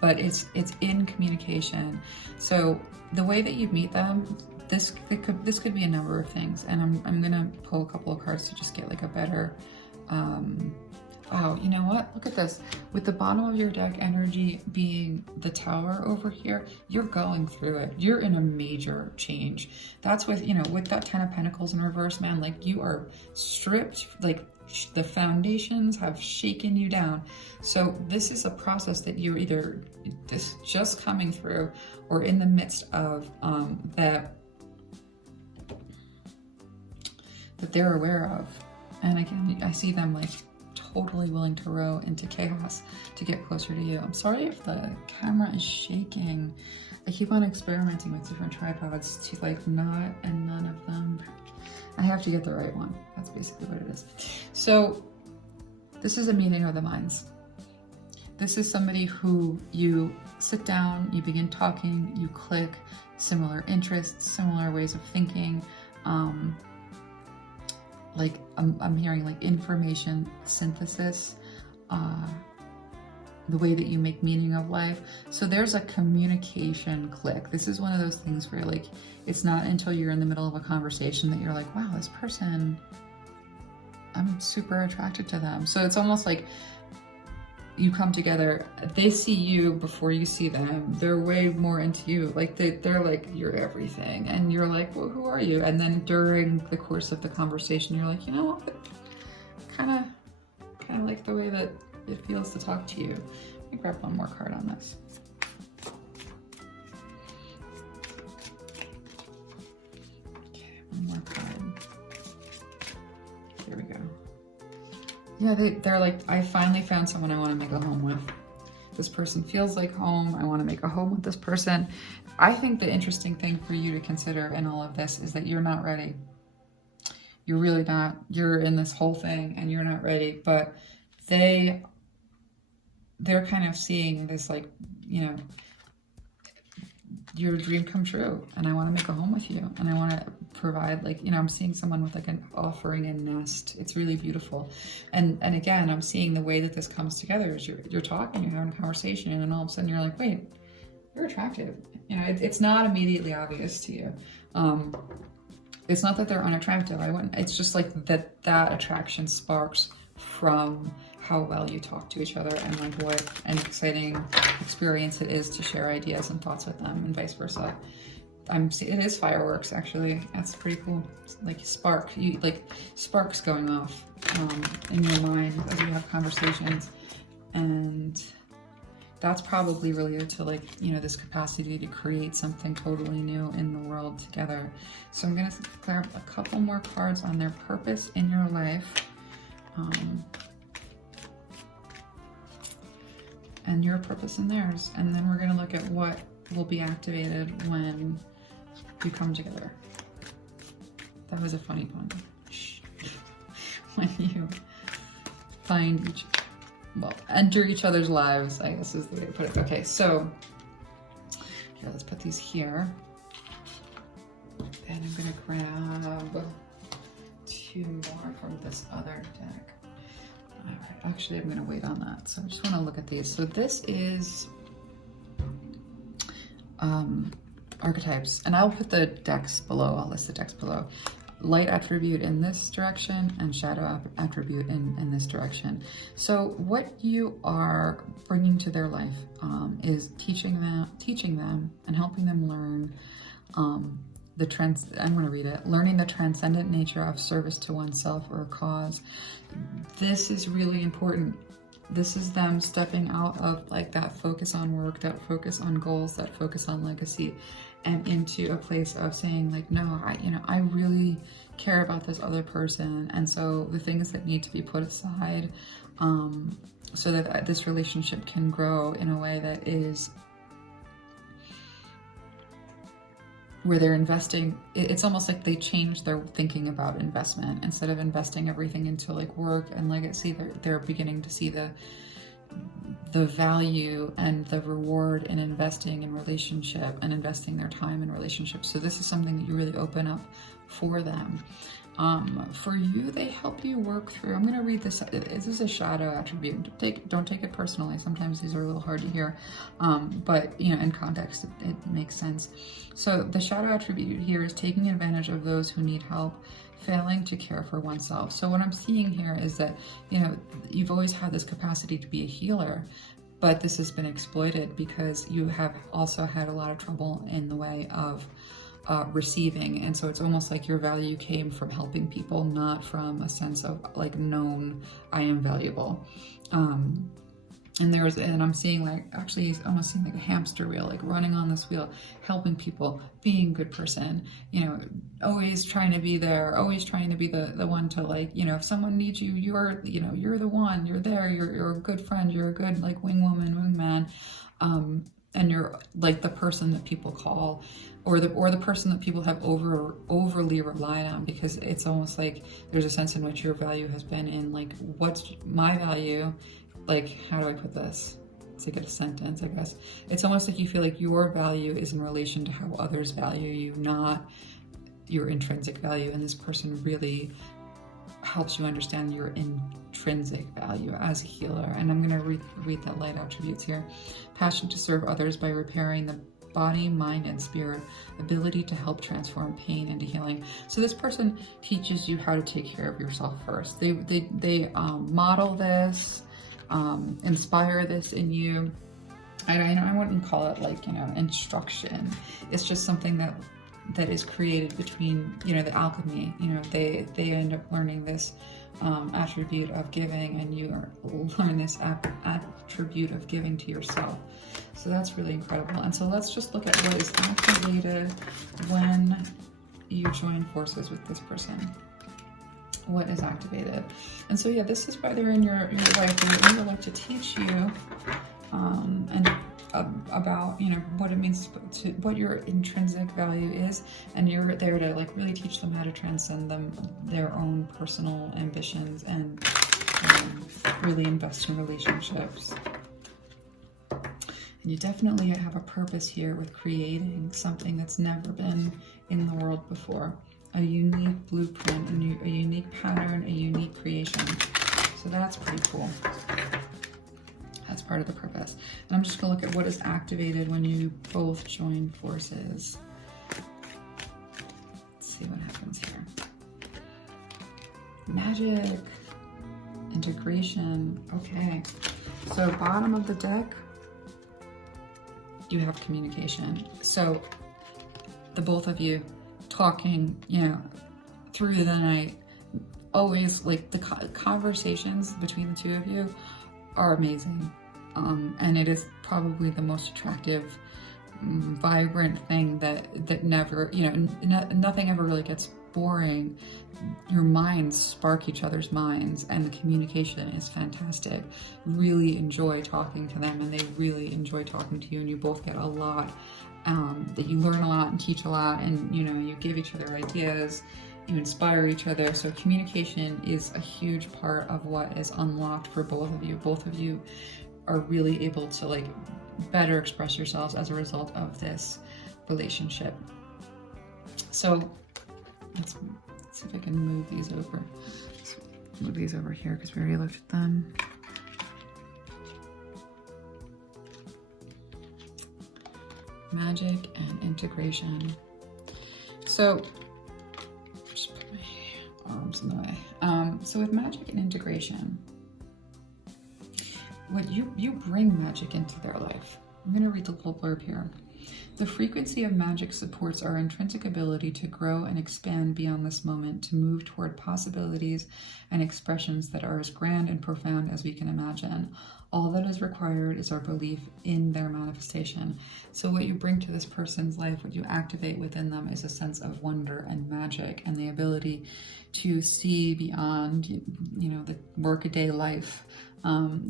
but it's in communication. So the way that you meet them, this could be a number of things, and I'm gonna pull a couple of cards to just get like a better, wow, you know what? Look at this. With the bottom of your deck energy being the Tower over here, you're going through it. You're in a major change. That's with, you know, with that 10 of Pentacles in reverse, man, like you are stripped, like the foundations have shaken you down. So this is a process that you're either just coming through, or in the midst of, that they're aware of. And again, I see them like totally willing to row into chaos to get closer to you. I'm sorry if the camera is shaking. I keep on experimenting with different tripods to like not, and none of them, I have to get the right one. That's basically what it is. So this is a meeting of the minds. This is somebody who you sit down, you begin talking, you click, similar interests, similar ways of thinking, like I'm hearing like information synthesis, the way that you make meaning of life. So there's a communication click. This is one of those things where like, it's not until you're in the middle of a conversation that you're like, wow, this person, I'm super attracted to them. So it's almost like you come together, they see you before you see them. They're way more into you. Like they're like, you're everything. And you're like, well, who are you? And then during the course of the conversation, you're like, you know what? Kind of like the way that it feels to talk to you. Let me grab one more card on this. Okay, one more card. Here we go. Yeah, they're like, I finally found someone I want to make a home with. This person feels like home. I want to make a home with this person. I think the interesting thing for you to consider in all of this is that you're not ready. You're really not. You're in this whole thing and you're not ready. But they're kind of seeing this, like, you know, your dream come true, and I want to make a home with you, and I want to provide, like, you know, I'm seeing someone with like an offering a nest. It's really beautiful. And again, I'm seeing the way that this comes together is you're talking, you're having a conversation, and then all of a sudden you're like, wait, you're attractive. You know, it's not immediately obvious to you. It's not that they're unattractive. It's just like that attraction sparks from how well you talk to each other, and like what an exciting experience it is to share ideas and thoughts with them, and vice versa. It is fireworks, actually. That's pretty cool. It's like sparks going off in your mind as you have conversations, and that's probably related to, like, you know, this capacity to create something totally new in the world together. So I'm gonna grab a couple more cards on their purpose in your life. And your purpose in theirs. And then we're gonna look at what will be activated when you come together. That was a funny pun. When you enter each other's lives, I guess is the way to put it. Okay, so here, let's put these here. And I'm gonna grab 2 more from this other deck. All right, actually, I'm going to wait on that. So I just want to look at these. So this is archetypes, and I'll put the decks below. I'll list the decks below. Light attribute in this direction and shadow attribute in this direction. So what you are bringing to their life is teaching them and helping them learn I'm going to read it. Learning the transcendent nature of service to oneself or a cause. This is really important. This is them stepping out of like that focus on work, that focus on goals, that focus on legacy, and into a place of saying, like, no, I really care about this other person. And so the things that need to be put aside so that this relationship can grow in a way that is where they're investing. It's almost like they change their thinking about investment. Instead of investing everything into like work and legacy, they're beginning to see the value and the reward in investing in relationship and investing their time in relationships. So this is something that you really open up for them. For you, they help you work through. I'm going to read this. This is a shadow attribute. Don't take it personally. Sometimes these are a little hard to hear, but you know, in context, it makes sense. So the shadow attribute here is taking advantage of those who need help, failing to care for oneself. So what I'm seeing here is that, you know, you've always had this capacity to be a healer, but this has been exploited because you have also had a lot of trouble in the way of receiving. And so it's almost like your value came from helping people, not from a sense of like known, I am valuable. And I'm seeing like, actually it's almost seeing like a hamster wheel, like running on this wheel, helping people, being a good person, you know, always trying to be there, always trying to be the one to, like, you know, if someone needs you, you're the one, you're there, you're a good friend, you're a good like wingwoman, wingman. And you're like the person that people call, or the person that people have overly relied on, because it's almost like there's a sense in which your value has been in like, what's my value? Like, how do I put this? It's like a sentence, I guess. It's almost like you feel like your value is in relation to how others value you, not your intrinsic value. And this person really helps you understand your intrinsic value as a healer. And I'm going to read that light attributes here. Passion to serve others by repairing the body, mind, and spirit. Ability to help transform pain into healing. So this person teaches you how to take care of yourself first. They model this. inspire this in you. I wouldn't call it like, instruction. It's just something that is created between, the alchemy. They end up learning this attribute of giving, and you learn this attribute of giving to yourself. So that's really incredible. And so let's just look at what is activated when you join forces with this person. What is activated? And so, yeah, this is why they're in your life. They're in your life to teach you and about, what it means to what your intrinsic value is, and you're there to like really teach them how to transcend their own personal ambitions and really invest in relationships. And you definitely have a purpose here with creating something that's never been in the world before. A unique blueprint, a unique pattern, a unique creation. So that's pretty cool. That's part of the purpose. And I'm just gonna look at what is activated when you both join forces. Let's see what happens here. Magic, integration. Okay, so bottom of the deck, you have communication. So the both of you talking, through the night, always like the conversations between the two of you are amazing. And it is probably the most attractive, vibrant thing that never, nothing ever really gets boring. Your minds spark each other's minds, and the communication is fantastic. Really enjoy talking to them, and they really enjoy talking to you, and you both get a lot, that you learn a lot and teach a lot, and you give each other ideas, you inspire each other. So communication is a huge part of what is unlocked for both of you. Both of you are really able to like better express yourselves as a result of this relationship. So let's see if I can move these over. Let's move these over here because we already looked at them. Magic and integration. So just put my arms in the way. So with magic and integration, what you bring magic into their life. I'm going to read the little blurb here. The frequency of magic supports our intrinsic ability to grow and expand beyond this moment, to move toward possibilities and expressions that are as grand and profound as we can imagine. All that is required is our belief in their manifestation. So what you bring to this person's life, what you activate within them, is a sense of wonder and magic, and the ability to see beyond, the workaday life.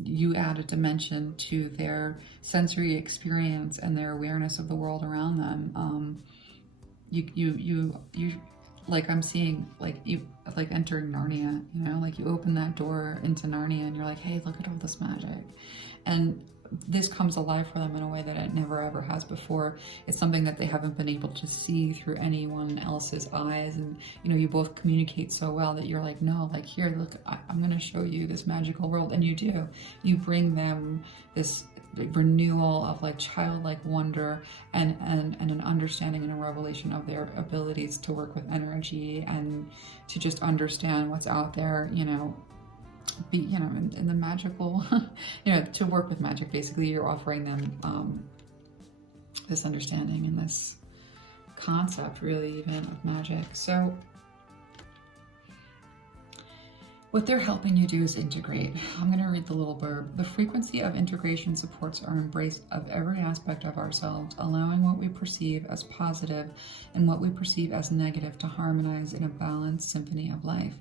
You add a dimension to their sensory experience and their awareness of the world around them. You like, I'm seeing like you like entering Narnia, like you open that door into Narnia and you're like, hey, look at all this magic. And this comes alive for them in a way that it never ever has before. It's something that they haven't been able to see through anyone else's eyes. And, you both communicate so well that you're like, no, like, here, look, I'm going to show you this magical world. And you do. You bring them this renewal of like childlike wonder and an understanding and a revelation of their abilities to work with energy and to just understand what's out there, be, in the magical, to work with magic. Basically, you're offering them this understanding and this concept, really, even of magic. So what they're helping you do is integrate. I'm going to read the little blurb. The frequency of integration supports our embrace of every aspect of ourselves, allowing what we perceive as positive and what we perceive as negative to harmonize in a balanced symphony of life.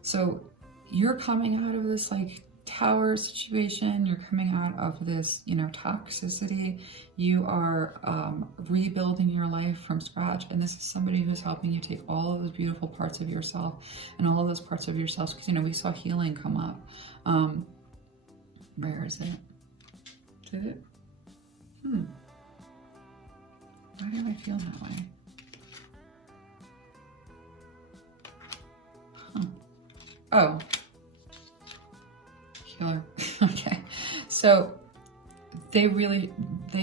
So you're coming out of this like tower situation, you're coming out of this, toxicity, you are rebuilding your life from scratch, and this is somebody who's helping you take all of those beautiful parts of yourself and all of those parts of yourself, because we saw healing come up. Where is it? Did it? Why do I feel that way? Oh, healer. Okay, so they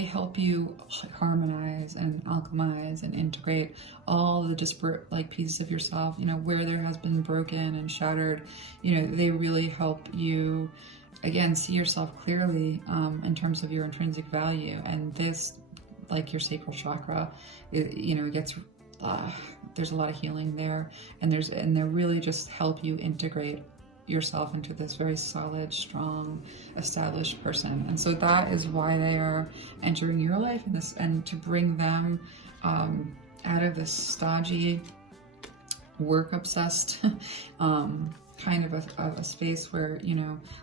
help you harmonize and alchemize and integrate all the disparate like pieces of yourself, where there has been broken and shattered. They really help you again, see yourself clearly in terms of your intrinsic value. And this, like your sacral chakra, it gets, there's a lot of healing there. And they really just help you integrate yourself into this very solid, strong, established person. And so that is why they are entering your life, and to bring them out of this stodgy, work obsessed kind of a space where,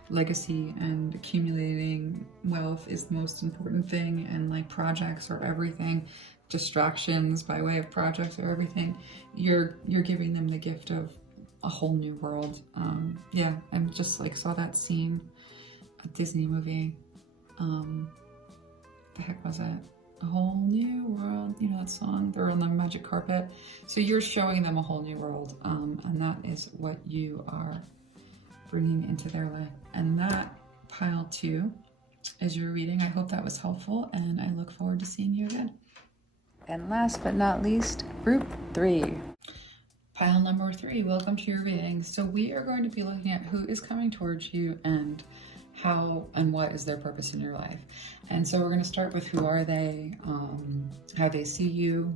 legacy and accumulating wealth is the most important thing, and like projects or everything, distractions by way of projects or everything. You're giving them the gift of a whole new world. Yeah, I'm just like, saw that scene, a Disney movie. The heck was it? A Whole New World, that song? They're on the magic carpet. So you're showing them a whole new world, and that is what you are bringing into their life. And that, pile 2, is your reading. I hope that was helpful, and I look forward to seeing you again. And last but not least, group 3. Pile number 3, welcome to your reading. So we are going to be looking at who is coming towards you and how and what is their purpose in your life. And so we're going to start with who are they, how they see you,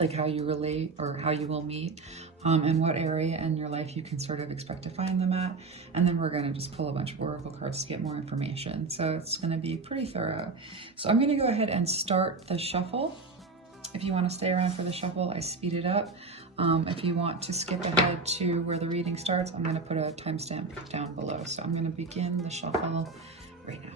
like how you relate or how you will meet, and what area in your life you can sort of expect to find them at. And then we're going to just pull a bunch of oracle cards to get more information. So it's going to be pretty thorough. So I'm going to go ahead and start the shuffle. If you want to stay around for the shuffle, I speed it up. If you want to skip ahead to where the reading starts, I'm going to put a timestamp down below. So I'm going to begin the shuffle right now.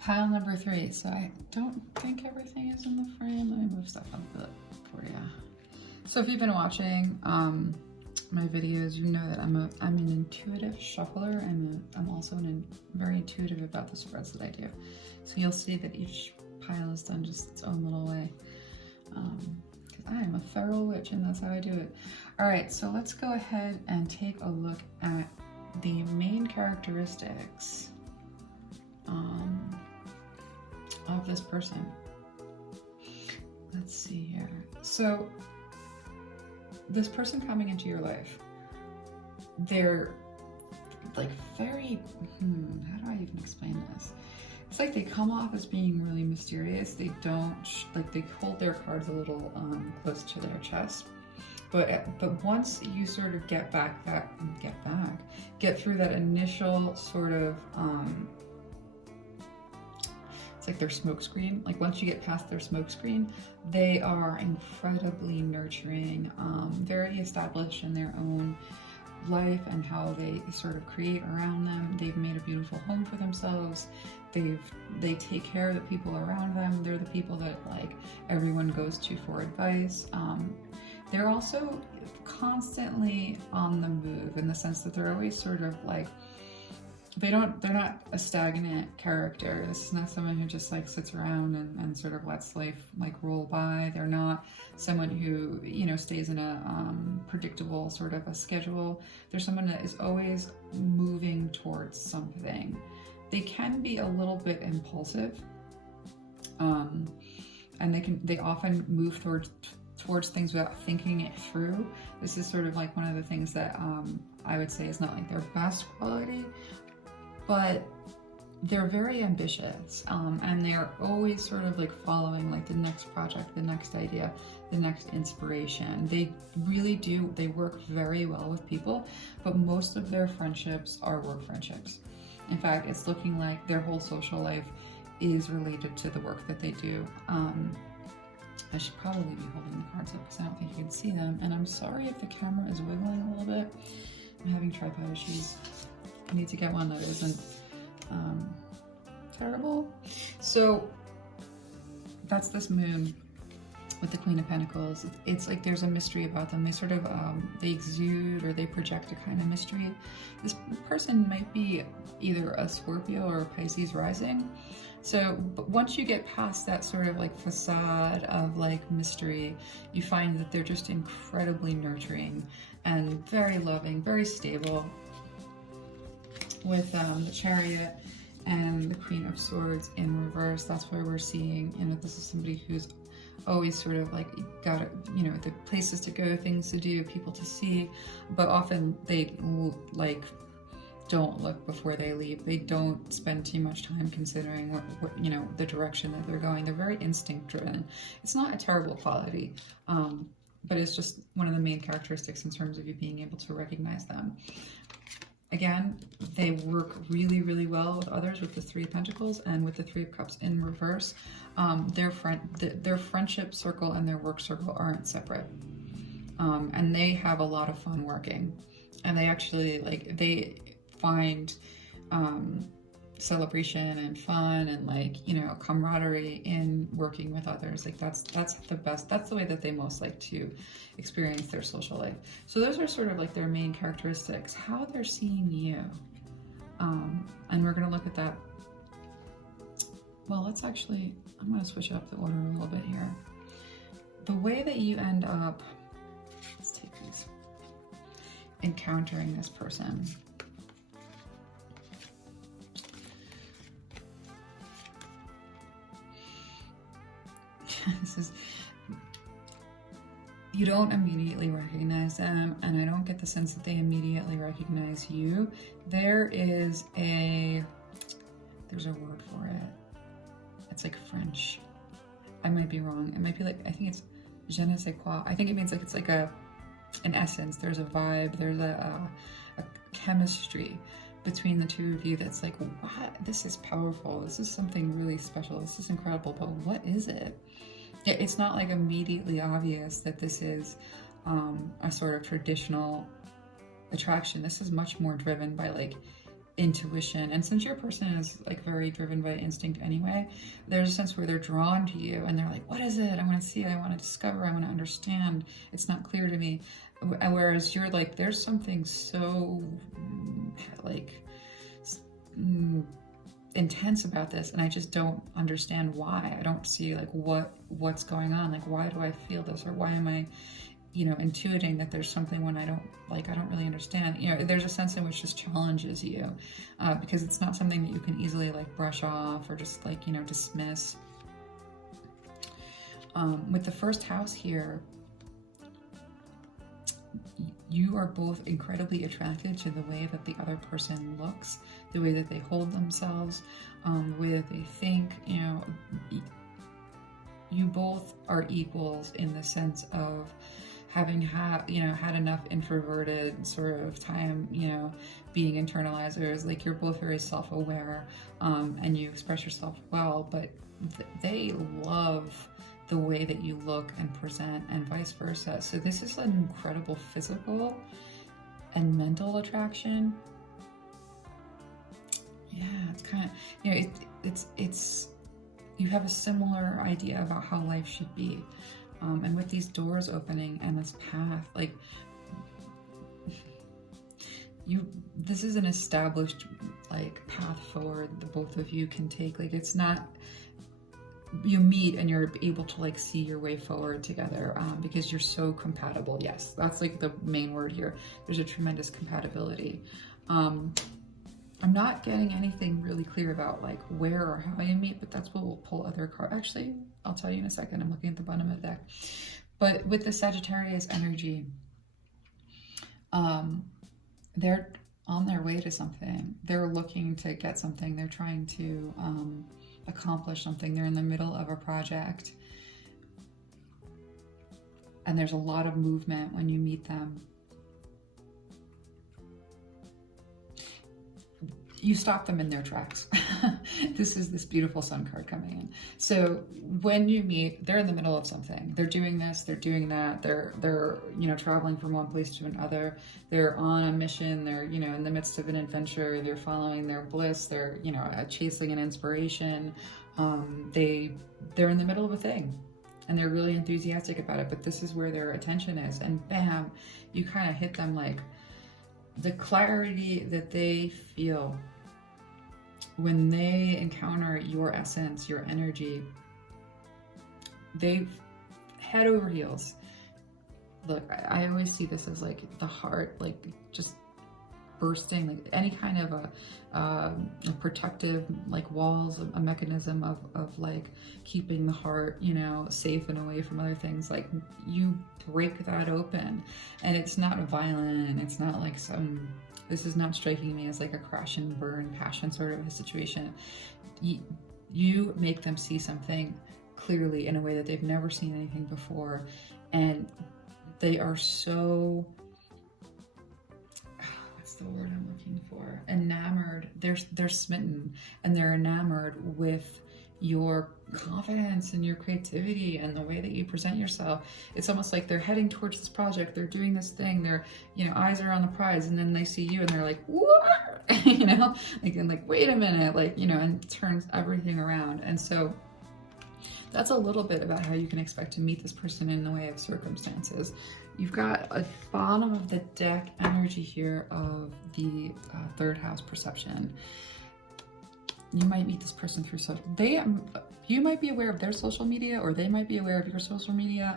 Pile number 3. So I don't think everything is in the frame. Let me move stuff up a bit for you. So if you've been watching my videos, you know that I'm an intuitive shuffler, and I'm also very intuitive about the spreads that I do. So you'll see that each pile is done just its own little way. Because I am a feral witch, and that's how I do it. All right, so let's go ahead and take a look at the main characteristics of this person. Let's see here. So this person coming into your life, they're like very, how do I even explain this? It's like they come off as being really mysterious. They don't, they hold their cards a little close to their chest. But once you sort of get through that initial sort of, it's like their smoke screen. Like once you get past their smoke screen, they are incredibly nurturing, very established in their own life and how they sort of create around them. They've made a beautiful home for themselves. They take care of the people around them. They're the people that like everyone goes to for advice. They're also constantly on the move in the sense that they're always sort of like, they're not a stagnant character. This is not someone who just like sits around and sort of lets life like roll by. They're not someone who, stays in a predictable sort of a schedule. They're someone that is always moving towards something. They can be a little bit impulsive, and they often move towards things without thinking it through. This is sort of like one of the things that I would say is not like their best quality, but they're very ambitious, and they're always sort of like following like the next project, the next idea, the next inspiration. They really do, they work very well with people, but most of their friendships are work friendships. In fact, it's looking like their whole social life is related to the work that they do. I should probably be holding the cards up because I don't think you can see them. And I'm sorry if the camera is wiggling a little bit. I'm having tripod issues. I need to get one that isn't terrible. So that's this moon. with the Queen of Pentacles. It's like there's a mystery about them. They sort of, they exude or they project a kind of mystery. This person might be either a Scorpio or a Pisces rising. So but once you get past that sort of like facade of like mystery, you find that they're just incredibly nurturing and very loving, very stable. With the Chariot and the Queen of Swords in reverse, that's where we're seeing, you know, this is somebody who's always sort of like got, you know, the places to go, things to do, people to see, but often they like don't look before they leave. They don't spend too much time considering what you know, the direction that they're going. They're very instinct driven. It's not a terrible quality, but it's just one of the main characteristics in terms of you being able to recognize them. Again, they work really, really well with others with the Three of Pentacles and with the Three of Cups in reverse. Their friendship circle and their work circle aren't separate. And they have a lot of fun working. And they actually, like, they find celebration and fun and, like, you know, camaraderie in working with others. Like that's the best, that's the way that they most like to experience their social life. So those are sort of like their main characteristics, how they're seeing you. And we're going to look at that. Well, let's actually, I'm going to switch up the order a little bit here. The way that you end up, let's take these, encountering this person. This is, you don't immediately recognize them, and I don't get the sense that they immediately recognize you. There's a word for it. It's like French. I might be wrong. It might be like, I think it's je ne sais quoi. I think it means like, it's like an essence. There's a vibe. There's a chemistry between the two of you that's like, what? This is powerful. This is something really special. This is incredible. But what is it? It's not like immediately obvious that this is a sort of traditional attraction. This is much more driven by like intuition. And since your person is like very driven by instinct anyway, there's a sense where they're drawn to you and they're like, what is it? I want to see it. I want to discover. I want to understand. It's not clear to me. Whereas you're like, there's something so like intense about this, and I just don't understand why. I don't see like what's going on. Like, why do I feel this, or why am I, you know, intuiting that there's something when I don't really understand. You know, there's a sense in which this challenges you because it's not something that you can easily like brush off or just like, you know, dismiss. With the first house here, you are both incredibly attracted to the way that the other person looks, the way that they hold themselves, the way that they think. You know, you both are equals in the sense of having had enough introverted sort of time, you know, being internalizers. Like, you're both very self-aware, and you express yourself well, but they love the way that you look and present, and vice versa. So this is an incredible physical and mental attraction. Yeah, it's kind of, you know, it's you have a similar idea about how life should be. And with these doors opening and this path, like, this is an established like path forward the both of you can take. Like, it's not, you meet and you're able to like see your way forward together because you're so compatible. Yes, that's like the main word here. There's a tremendous compatibility. I'm not getting anything really clear about like where or how you meet, but that's what we'll pull other cards. Actually, I'll tell you in a second. I'm looking at the bottom of the deck. But with the Sagittarius energy, they're on their way to something. They're looking to get something. They're trying to accomplish something. They're in the middle of a project. And there's a lot of movement when you meet them. You stop them in their tracks. This is this beautiful sun card coming in. So when you meet, they're in the middle of something. They're doing this, they're doing that. They're you know, traveling from one place to another. They're on a mission. They're, you know, in the midst of an adventure. They're following their bliss. They're, you know, chasing an inspiration. They're in the middle of a thing. and they're really enthusiastic about it, but this is where their attention is, and bam, you kind of hit them. Like the clarity that they feel when they encounter your essence, your energy, they head over heels. Look, I always see this as like the heart, like just bursting, like any kind of a protective like walls, a mechanism of like keeping the heart, you know, safe and away from other things. Like you break that open, and it's not violent, and it's not like this is not striking me as like a crash and burn passion sort of a situation. You make them see something clearly in a way that they've never seen anything before, and they are so, what's the word I'm looking for? Enamored. They're smitten, and they're enamored with your confidence and your creativity and the way that you present yourself. It's almost like they're heading towards this project, they're doing this thing, their, you know, eyes are on the prize, and then they see you and they're like, what? You know, like, and like, wait a minute, like, you know, and turns everything around. And so that's a little bit about how you can expect to meet this person in the way of circumstances. You've got a bottom of the deck energy here of the third house perception. You might meet this person through you might be aware of their social media, or they might be aware of your social media,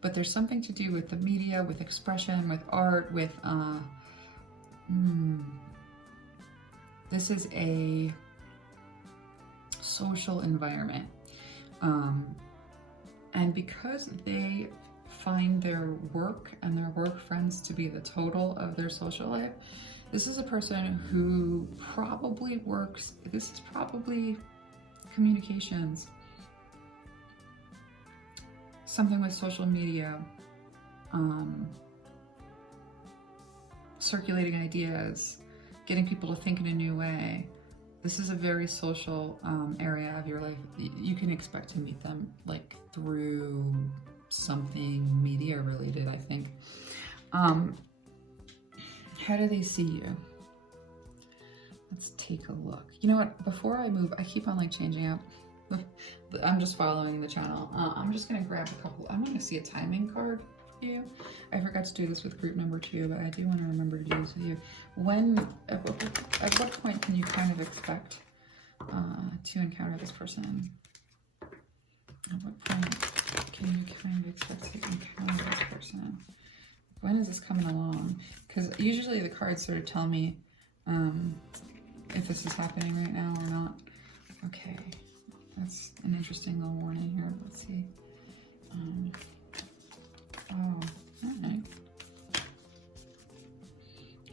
but there's something to do with the media, with expression, with art, with, this is a social environment. And because they find their work and their work friends to be the total of their social life, this is a person who probably works, this is probably communications, something with social media, circulating ideas, getting people to think in a new way. This is a very social area of your life. You can expect to meet them like through something media related, I think. How do they see you? Let's take a look. You know what? Before I move, I keep on like changing up. I'm just following the channel. I'm just gonna grab a couple. I'm gonna see a timing card for you. I forgot to do this with group number 2, but I do want to remember to do this with you. At what point can you kind of expect to encounter this person? At what point can you kind of expect to encounter this person? When is this coming along? Because usually the cards sort of tell me if this is happening right now or not. Okay, that's an interesting little warning here. Let's see. Oh, alright.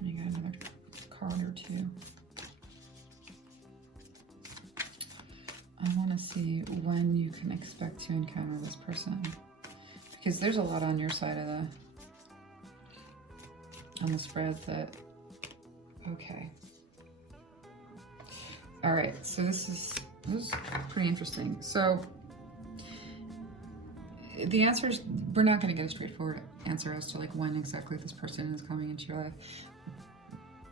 You got another card or two. I want to see when you can expect to encounter this person, because there's a lot on your side of the spread that, okay. All right, so this is pretty interesting. So the answer is, we're not going to get a straightforward answer as to like when exactly this person is coming into your life,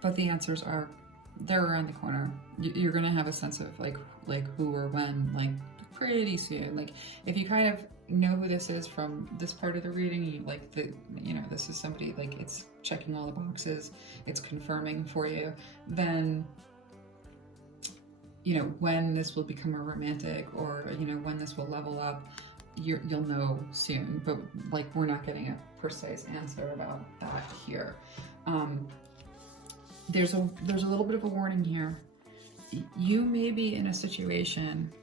but the answers are, they're around the corner. You're going to have a sense of like who or when, like pretty soon. Like if you kind of know who this is from this part of the reading, you like you know, this is somebody like it's checking all the boxes, it's confirming for you, then you know when this will become a romantic, or you know when this will level up, you'll know soon. But like we're not getting a precise answer about that here. There's a little bit of a warning here. You may be in a situation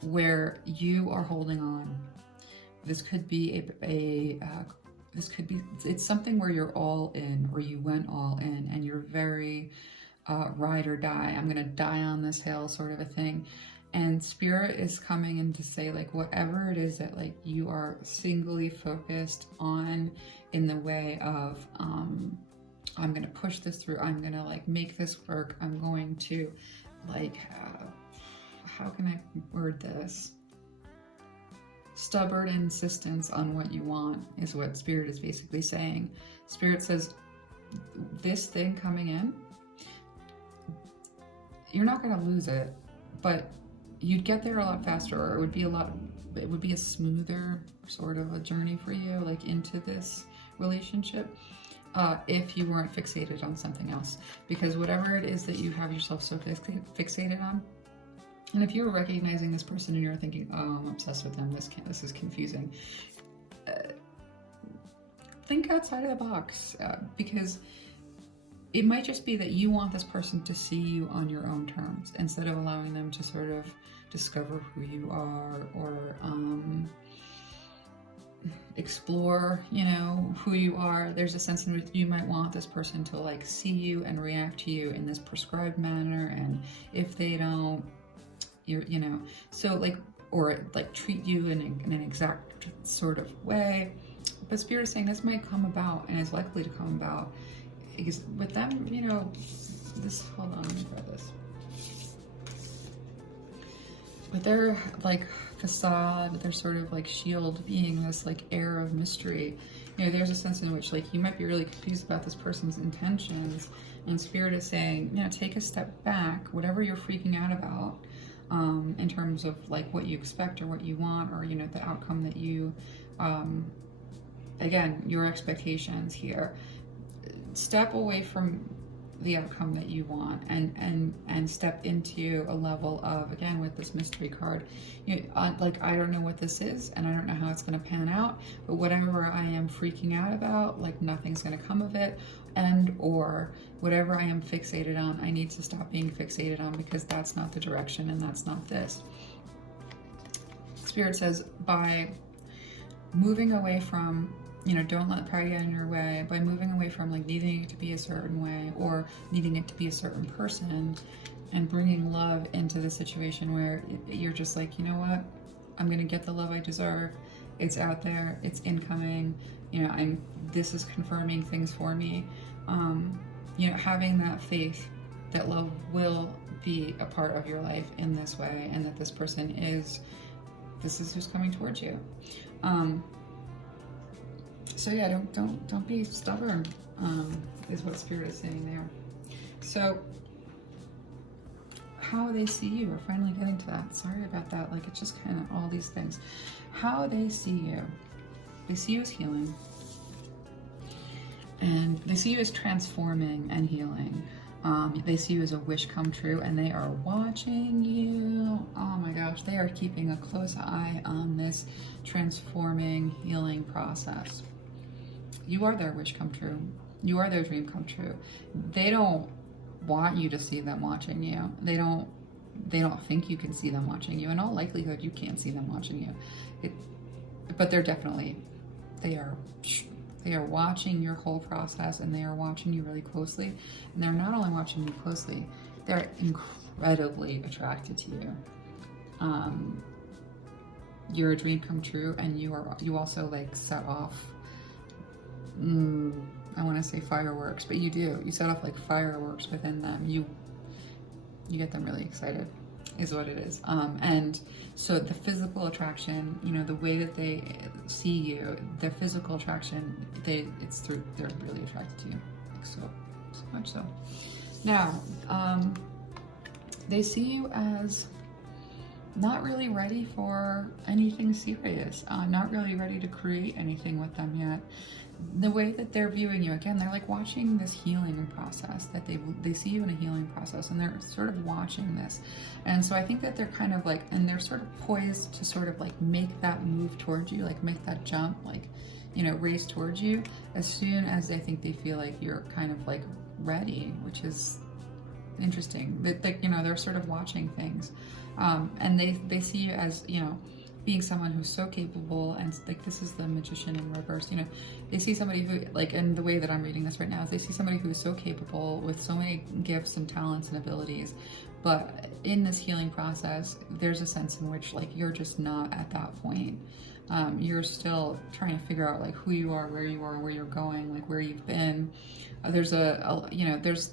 where you are holding on. This could be it's something where you're all in, or you went all in, and you're very ride or die. I'm gonna die on this hill sort of a thing. And Spirit is coming in to say like whatever it is that like you are singly focused on in the way of I'm gonna push this through, I'm gonna like make this work, I'm going to like how can I word this? Stubborn insistence on what you want is what Spirit is basically saying. Spirit says this thing coming in, you're not gonna lose it, but you'd get there a lot faster, or it would be a lot it would be a smoother sort of a journey for you, like into this relationship, if you weren't fixated on something else. Because whatever it is that you have yourself so fixated on, and if you're recognizing this person and you're thinking, oh, I'm obsessed with them, this is confusing, think outside of the box, because it might just be that you want this person to see you on your own terms instead of allowing them to sort of discover who you are, or explore, you know, who you are. There's a sense in which you might want this person to like see you and react to you in this prescribed manner, and if they don't, you're, you know, so like, or like treat you in an exact sort of way. But Spirit is saying this might come about, and is likely to come about, because with them, you know, this, hold on, let me grab this. With their like facade, their sort of like shield being this like air of mystery, you know, there's a sense in which like you might be really confused about this person's intentions, and Spirit is saying, you know, take a step back, whatever you're freaking out about, in terms of like what you expect or what you want, or, you know, the outcome that you, again, your expectations here. Step away from the outcome that you want, and step into a level of, again, with this mystery card, you know, like, I don't know what this is, and I don't know how it's going to pan out, but whatever I am freaking out about, like, nothing's going to come of it, and or whatever I am fixated on, I need to stop being fixated on, because that's not the direction, and that's not this. Spirit says, by moving away from, you know, don't let pride get in your way, by moving away from like needing it to be a certain way or needing it to be a certain person, and bringing love into the situation where you're just like, you know what, I'm gonna get the love I deserve. It's out there, it's incoming, you know, this is confirming things for me. You know, having that faith that love will be a part of your life in this way, and that this is who's coming towards you. So yeah, don't be stubborn, is what Spirit is saying there. So how they see you, we're finally getting to that. Sorry about that. Like, it's just kind of all these things. How they see you. They see you as healing. And they see you as transforming and healing. They see you as a wish come true, and they are watching you. Oh my gosh, they are keeping a close eye on this transforming, healing process. You are their wish come true. You are their dream come true. They don't want you to see them watching you. They don't think you can see them watching you. In all likelihood, you can't see them watching you. But they are watching your whole process, and they are watching you really closely. And they're not only watching you closely, they're incredibly attracted to you. You're a dream come true, and you also like set off, I want to say fireworks, but you do. You set off like fireworks within them. You get them really excited, is what it is. And so the physical attraction, you know, the way that they see you, their physical attraction, they're really attracted to you, like so much so. Now, they see you as not really ready for anything serious, not really ready to create anything with them yet. The way that they're viewing you, again, they're like watching this healing process, that they see you in a healing process, and they're sort of watching this. And so I think that they're kind of like, and they're sort of poised to sort of like make that move towards you, like make that jump, like, you know, race towards you as soon as they think they feel like you're kind of like ready, which is interesting. That, you know, they're sort of watching things, and they see you as, you know, being someone who's so capable, and like, this is the Magician in reverse, you know, they see somebody who, like, and the way that I'm reading this right now is they see somebody who is so capable with so many gifts and talents and abilities, but in this healing process, there's a sense in which like you're just not at that point. You're still trying to figure out like who you are, where you're going, like where you've been. There's you know, there's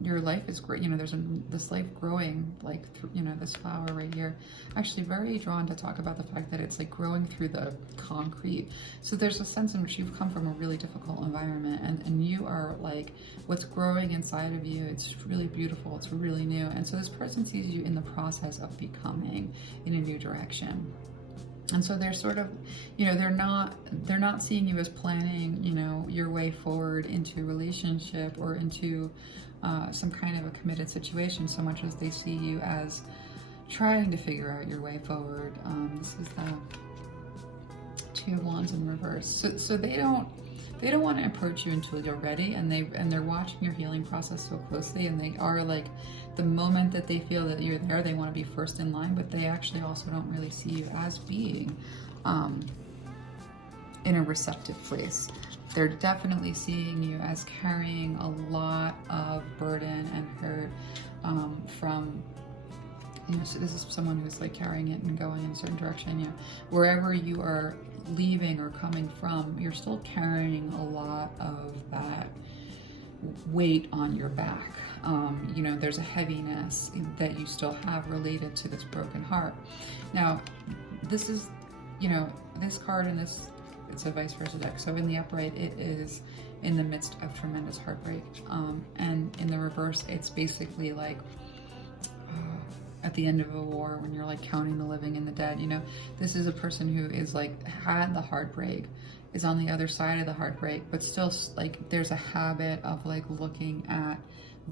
your life is great. You know, there's this life growing, like through, you know, this flower right here. Actually, very drawn to talk about the fact that it's like growing through the concrete. So there's a sense in which you've come from a really difficult environment, and you are like, what's growing inside of you, it's really beautiful, it's really new. And so this person sees you in the process of becoming in a new direction. And so they're sort of, they're not seeing you as planning, your way forward into a relationship or into some kind of a committed situation, so much as they see you as trying to figure out your way forward. This is the Two of Wands in reverse. So they don't want to approach you until you're ready, and they're watching your healing process so closely, and they are like, the moment that they feel that you're there, they want to be first in line, but they actually also don't really see you as being in a receptive place. They're definitely seeing you as carrying a lot of burden and hurt from, so this is someone who's like carrying it and going in a certain direction. Wherever you are leaving or coming from, you're still carrying a lot of that weight on your back. There's a heaviness that you still have related to this broken heart. Now, this is, this card and this, it's a vice versa deck. So in the upright, it is in the midst of tremendous heartbreak. And in the reverse, it's basically like at the end of a war when you're like counting the living and the dead. This is a person who is like had the heartbreak, is on the other side of the heartbreak, but still like there's a habit of like looking at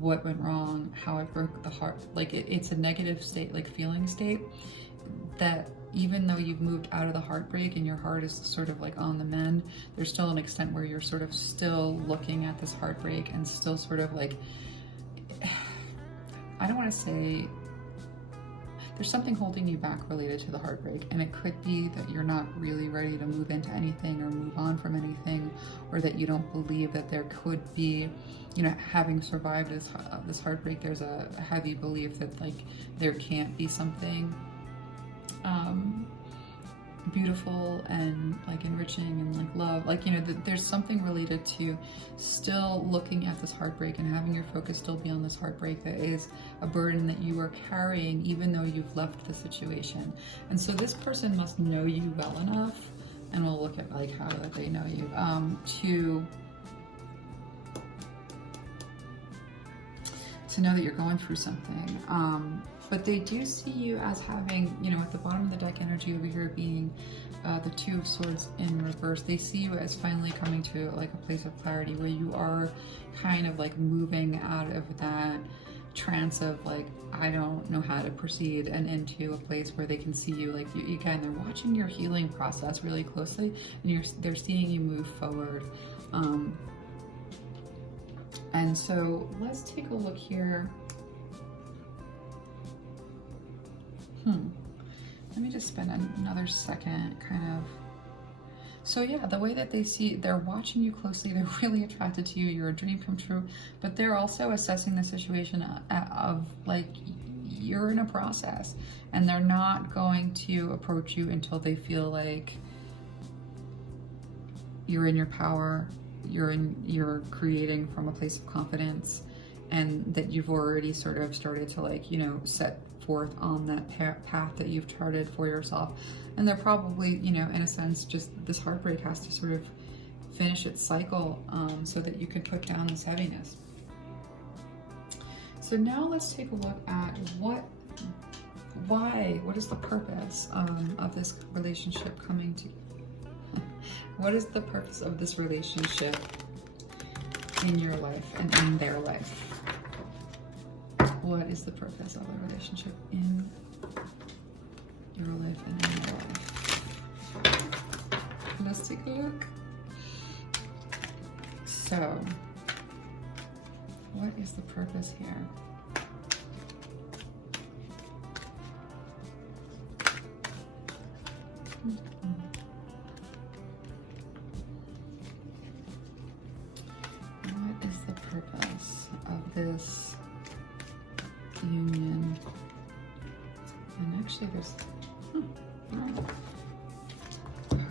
what went wrong, how it broke the heart. Like it's a negative state, like feeling state, that even though you've moved out of the heartbreak and your heart is sort of like on the mend, there's still an extent where you're sort of still looking at this heartbreak and still sort of like, I don't want to say, there's something holding you back related to the heartbreak, and it could be that you're not really ready to move into anything or move on from anything, or that you don't believe that there could be, having survived this heartbreak, there's a heavy belief that like there can't be something beautiful and like enriching and like love, like there's something related to still looking at this heartbreak and having your focus still be on this heartbreak that is a burden that you are carrying even though you've left the situation. And so this person must know you well enough, and we'll look at like how they know you, to know that you're going through something. But they do see you as having, at the bottom of the deck energy over here being the Two of Swords in reverse. They see you as finally coming to like a place of clarity where you are kind of like moving out of that trance of like, I don't know how to proceed, and into a place where they can see you, like again, they're watching your healing process really closely, and they're seeing you move forward. And so let's take a look here. Let me just spend another second kind of. So yeah, the way that they see, they're watching you closely, they're really attracted to you, you're a dream come true, but they're also assessing the situation of like, you're in a process, and they're not going to approach you until they feel like you're in your power, you're creating from a place of confidence, and that you've already sort of started to like, set forth on that path that you've charted for yourself. And they're probably, in a sense, just this heartbreak has to sort of finish its cycle so that you can put down this heaviness. So now let's take a look at what is the purpose of this relationship coming to. What is the purpose of this relationship in your life and in their life? What is the purpose of the relationship in your life and in their life? Let's take a look. So, what is the purpose here? What is the purpose of this union? And actually there's okay,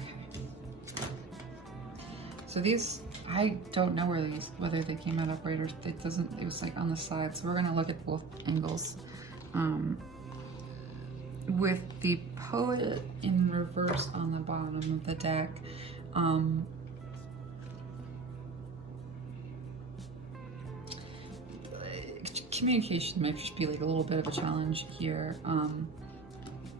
so these, I don't know whether they came out upright or it was like on the side, so we're going to look at both angles. With the Poet in reverse on the bottom of the deck, communication might just be like a little bit of a challenge here.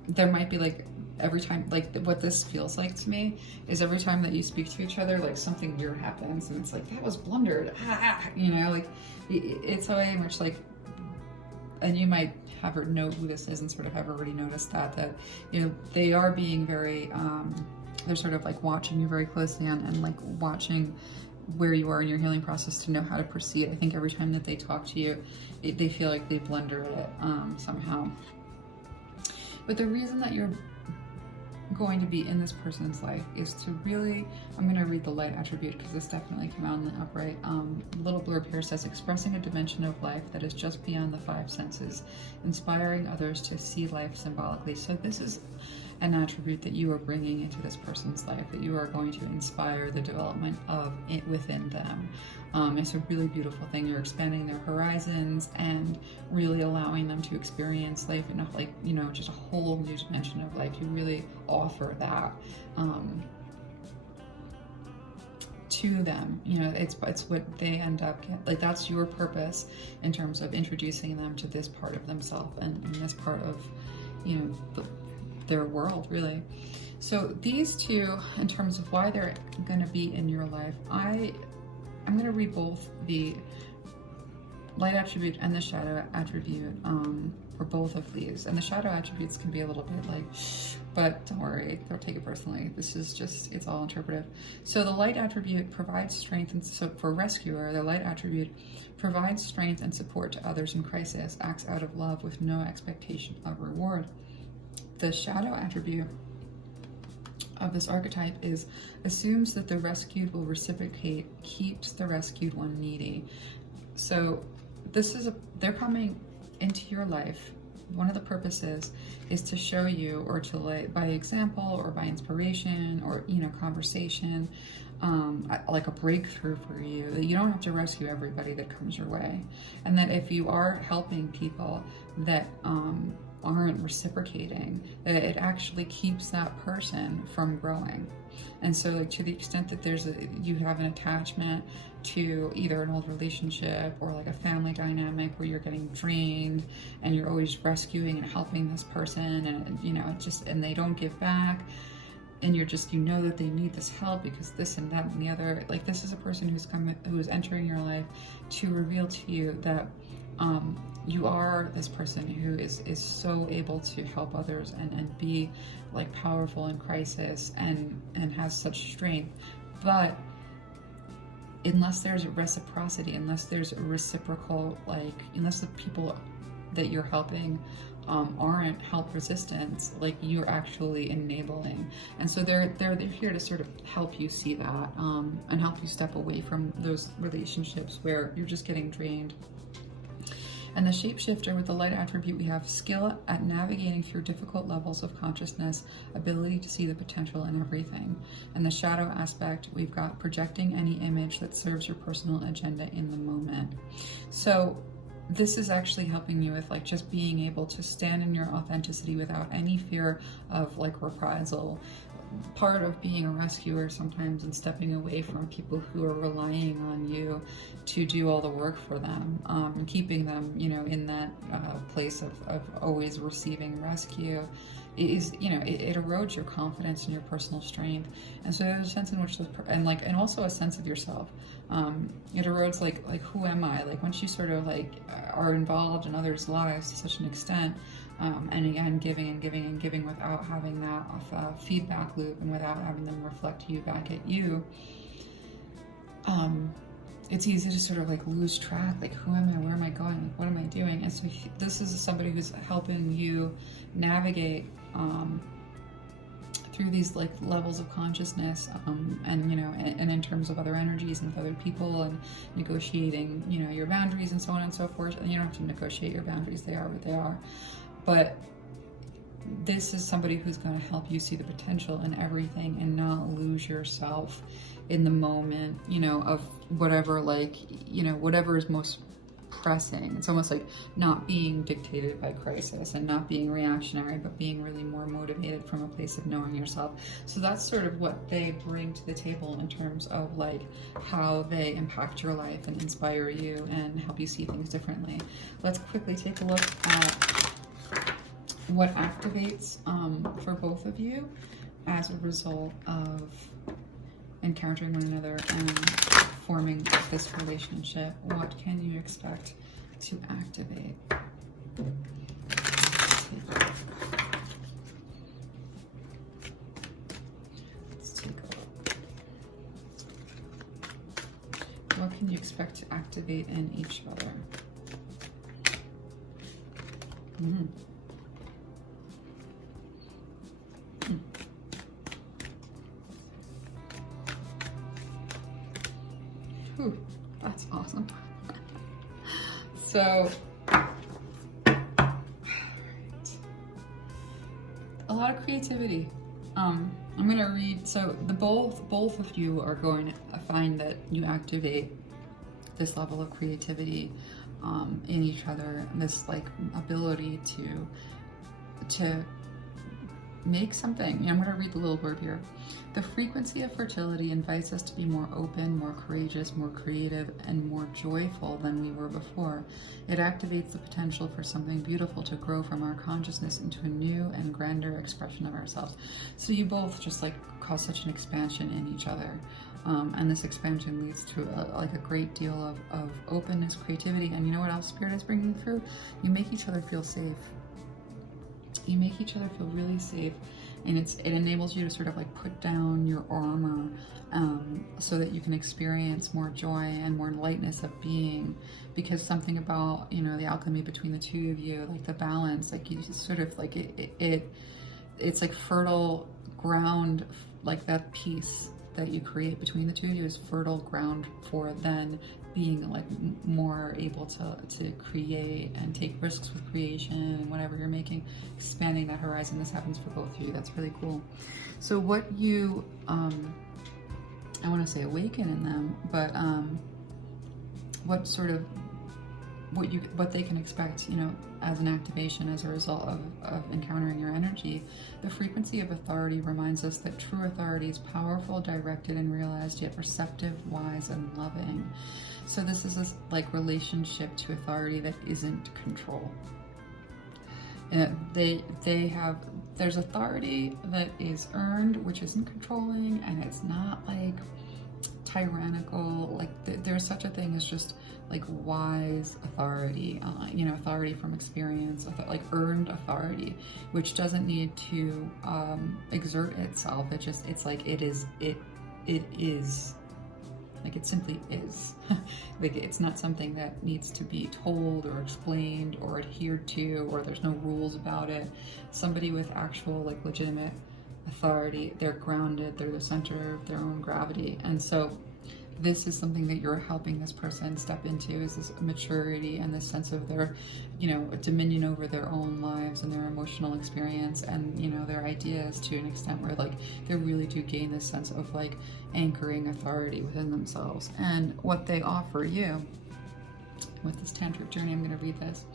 There might be like every time, like what this feels like to me is every time that you speak to each other, like something weird happens and it's like, that was blundered, you know, like it's very much like, and you might have her know who this is and sort of have already noticed that, you know, they are being very, they're sort of like watching you very closely and like watching where you are in your healing process to know how to proceed. I think every time that they talk to you, they feel like they blunder it somehow. But the reason that you're going to be in this person's life is to really, I'm going to read the light attribute because this definitely came out in the upright. Little blurb here says, expressing a dimension of life that is just beyond the five senses, inspiring others to see life symbolically. So this is an attribute that you are bringing into this person's life, that you are going to inspire the development of it within them. It's a really beautiful thing. You're expanding their horizons and really allowing them to experience life in a, like, you know, just a whole new dimension of life. You really offer that to them. You know, it's what they end up like. That's your purpose in terms of introducing them to this part of themselves and this part of, you know, their world, really. So these two, in terms of why they're going to be in your life, I'm going to read both the light attribute and the shadow attribute for both of these. And the shadow attributes can be a little bit like, but don't worry, don't take it personally. This is just, it's all interpretive. So the light attribute provides strength, and so for rescuer, the light attribute provides strength and support to others in crisis, acts out of love with no expectation of reward. The shadow attribute of this archetype is assumes that the rescued will reciprocate, keeps the rescued one needy. So this is they're coming into your life. One of the purposes is to show you, or to, like, by example or by inspiration or, you know, conversation, like a breakthrough for you, that you don't have to rescue everybody that comes your way, and that if you are helping people that aren't reciprocating, that it actually keeps that person from growing. And so, like, to the extent that you have an attachment to either an old relationship or like a family dynamic where you're getting drained and you're always rescuing and helping this person, and, you know, and they don't give back, and you're just, you know that they need this help because this and that and the other, like, this is a person who's entering your life to reveal to you that you are this person who is so able to help others and be, like, powerful in crisis and has such strength. But unless there's reciprocity, unless there's a reciprocal, like, unless the people that you're helping aren't help resistant, like, you're actually enabling. And so they're here to sort of help you see that and help you step away from those relationships where you're just getting drained. And the shapeshifter, with the light attribute, we have skill at navigating through difficult levels of consciousness, ability to see the potential in everything. And the shadow aspect, we've got projecting any image that serves your personal agenda in the moment. So this is actually helping you with, like, just being able to stand in your authenticity without any fear of, like, reprisal. Part of being a rescuer sometimes and stepping away from people who are relying on you to do all the work for them, and keeping them, you know, in that place of always receiving rescue is, you know, it erodes your confidence and your personal strength. And so there's a sense in which and also a sense of yourself. It erodes like who am I? Like, once you sort of, like, are involved in others' lives to such an extent, and again, giving and giving and giving without having that feedback loop and without having them reflect you back at you, it's easy to sort of, like, lose track, like, who am I, where am I going, like, what am I doing? And so this is somebody who's helping you navigate through these, like, levels of consciousness, and, you know, and in terms of other energies and with other people, and negotiating, you know, your boundaries and so on and so forth. And you don't have to negotiate your boundaries, they are what they are. But this is somebody who's going to help you see the potential in everything and not lose yourself in the moment, you know, of whatever, like, you know, whatever is most pressing. It's almost like not being dictated by crisis and not being reactionary, but being really more motivated from a place of knowing yourself. So that's sort of what they bring to the table in terms of, like, how they impact your life and inspire you and help you see things differently. Let's quickly take a look at what activates for both of you as a result of encountering one another and forming this relationship. What can you expect to activate? Let's take a look. What can you expect to activate in each other? Whew, that's awesome. So, a lot of creativity. I'm gonna read. So the both of you are going to find that you activate this level of creativity in each other, this like ability to make something. I'm going to read the little blurb here. The frequency of fertility invites us to be more open, more courageous, more creative, and more joyful than we were before. It activates the potential for something beautiful to grow from our consciousness into a new and grander expression of ourselves. So you both just like cause such an expansion in each other. And this expansion leads to a great deal of openness, creativity, and you know what else Spirit is bringing through? You make each other feel safe. You make each other feel really safe, and it enables you to sort of like put down your armor so that you can experience more joy and more lightness of being, because something about, you know, the alchemy between the two of you, like the balance, like you just sort of like it's like fertile ground, like that peace that you create between the two of you is fertile ground for then being like more able to create and take risks with creation and whatever you're making, expanding that horizon. This happens for both of you. That's really cool. So what you I want to say awaken in them, but what sort of what they can expect, you know, as an activation as a result of encountering your energy. The frequency of authority reminds us that true authority is powerful, directed, and realized, yet receptive, wise, and loving. So this is this like relationship to authority that isn't control. There's authority that is earned, which isn't controlling, and it's not like tyrannical. Like there's such a thing as just like wise authority, you know, authority from experience, like earned authority, which doesn't need to exert itself. It's like it is like it simply is. Like it's not something that needs to be told or explained or adhered to, or there's no rules about it. Somebody with actual like legitimate authority, they're grounded, they're the center of their own gravity. And so this is something that you're helping this person step into, is this maturity and this sense of their, you know, dominion over their own lives and their emotional experience and, you know, their ideas, to an extent where like they really do gain this sense of like anchoring authority within themselves. And what they offer you with this tantric journey, I'm going to read this.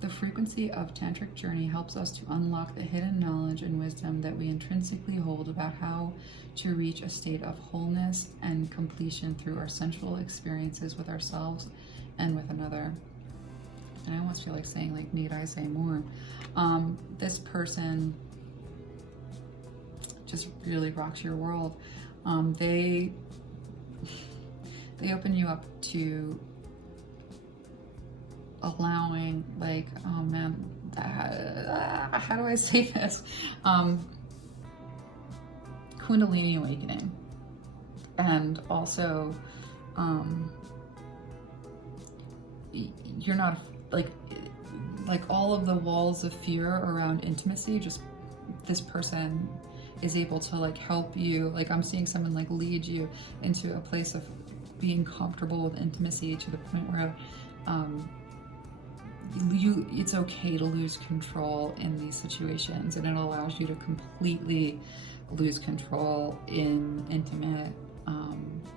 The frequency of tantric journey helps us to unlock the hidden knowledge and wisdom that we intrinsically hold about how to reach a state of wholeness and completion through our sensual experiences with ourselves and with another. And I almost feel like saying, like, need I say more? This person just really rocks your world. They open you up to allowing, like, oh man, how do I say this? Kundalini awakening, and also you're not like all of the walls of fear around intimacy, just this person is able to like help you. Like I'm seeing someone like lead you into a place of being comfortable with intimacy to the point where it's okay to lose control in these situations, and it allows you to completely lose control in intimate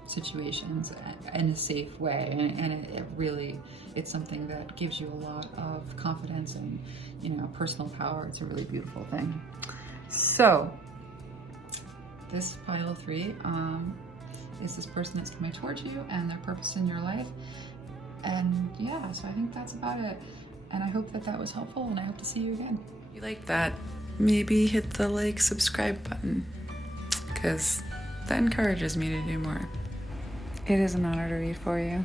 situations in a safe way, and it really, it's something that gives you a lot of confidence and, you know, personal power. It's a really beautiful thing. So this pile of 3 is this person that's coming towards you and their purpose in your life. And yeah, so I think that's about it. And I hope that that was helpful, and I hope to see you again. If you like that, maybe hit the like, subscribe button, because that encourages me to do more. It is an honor to read for you.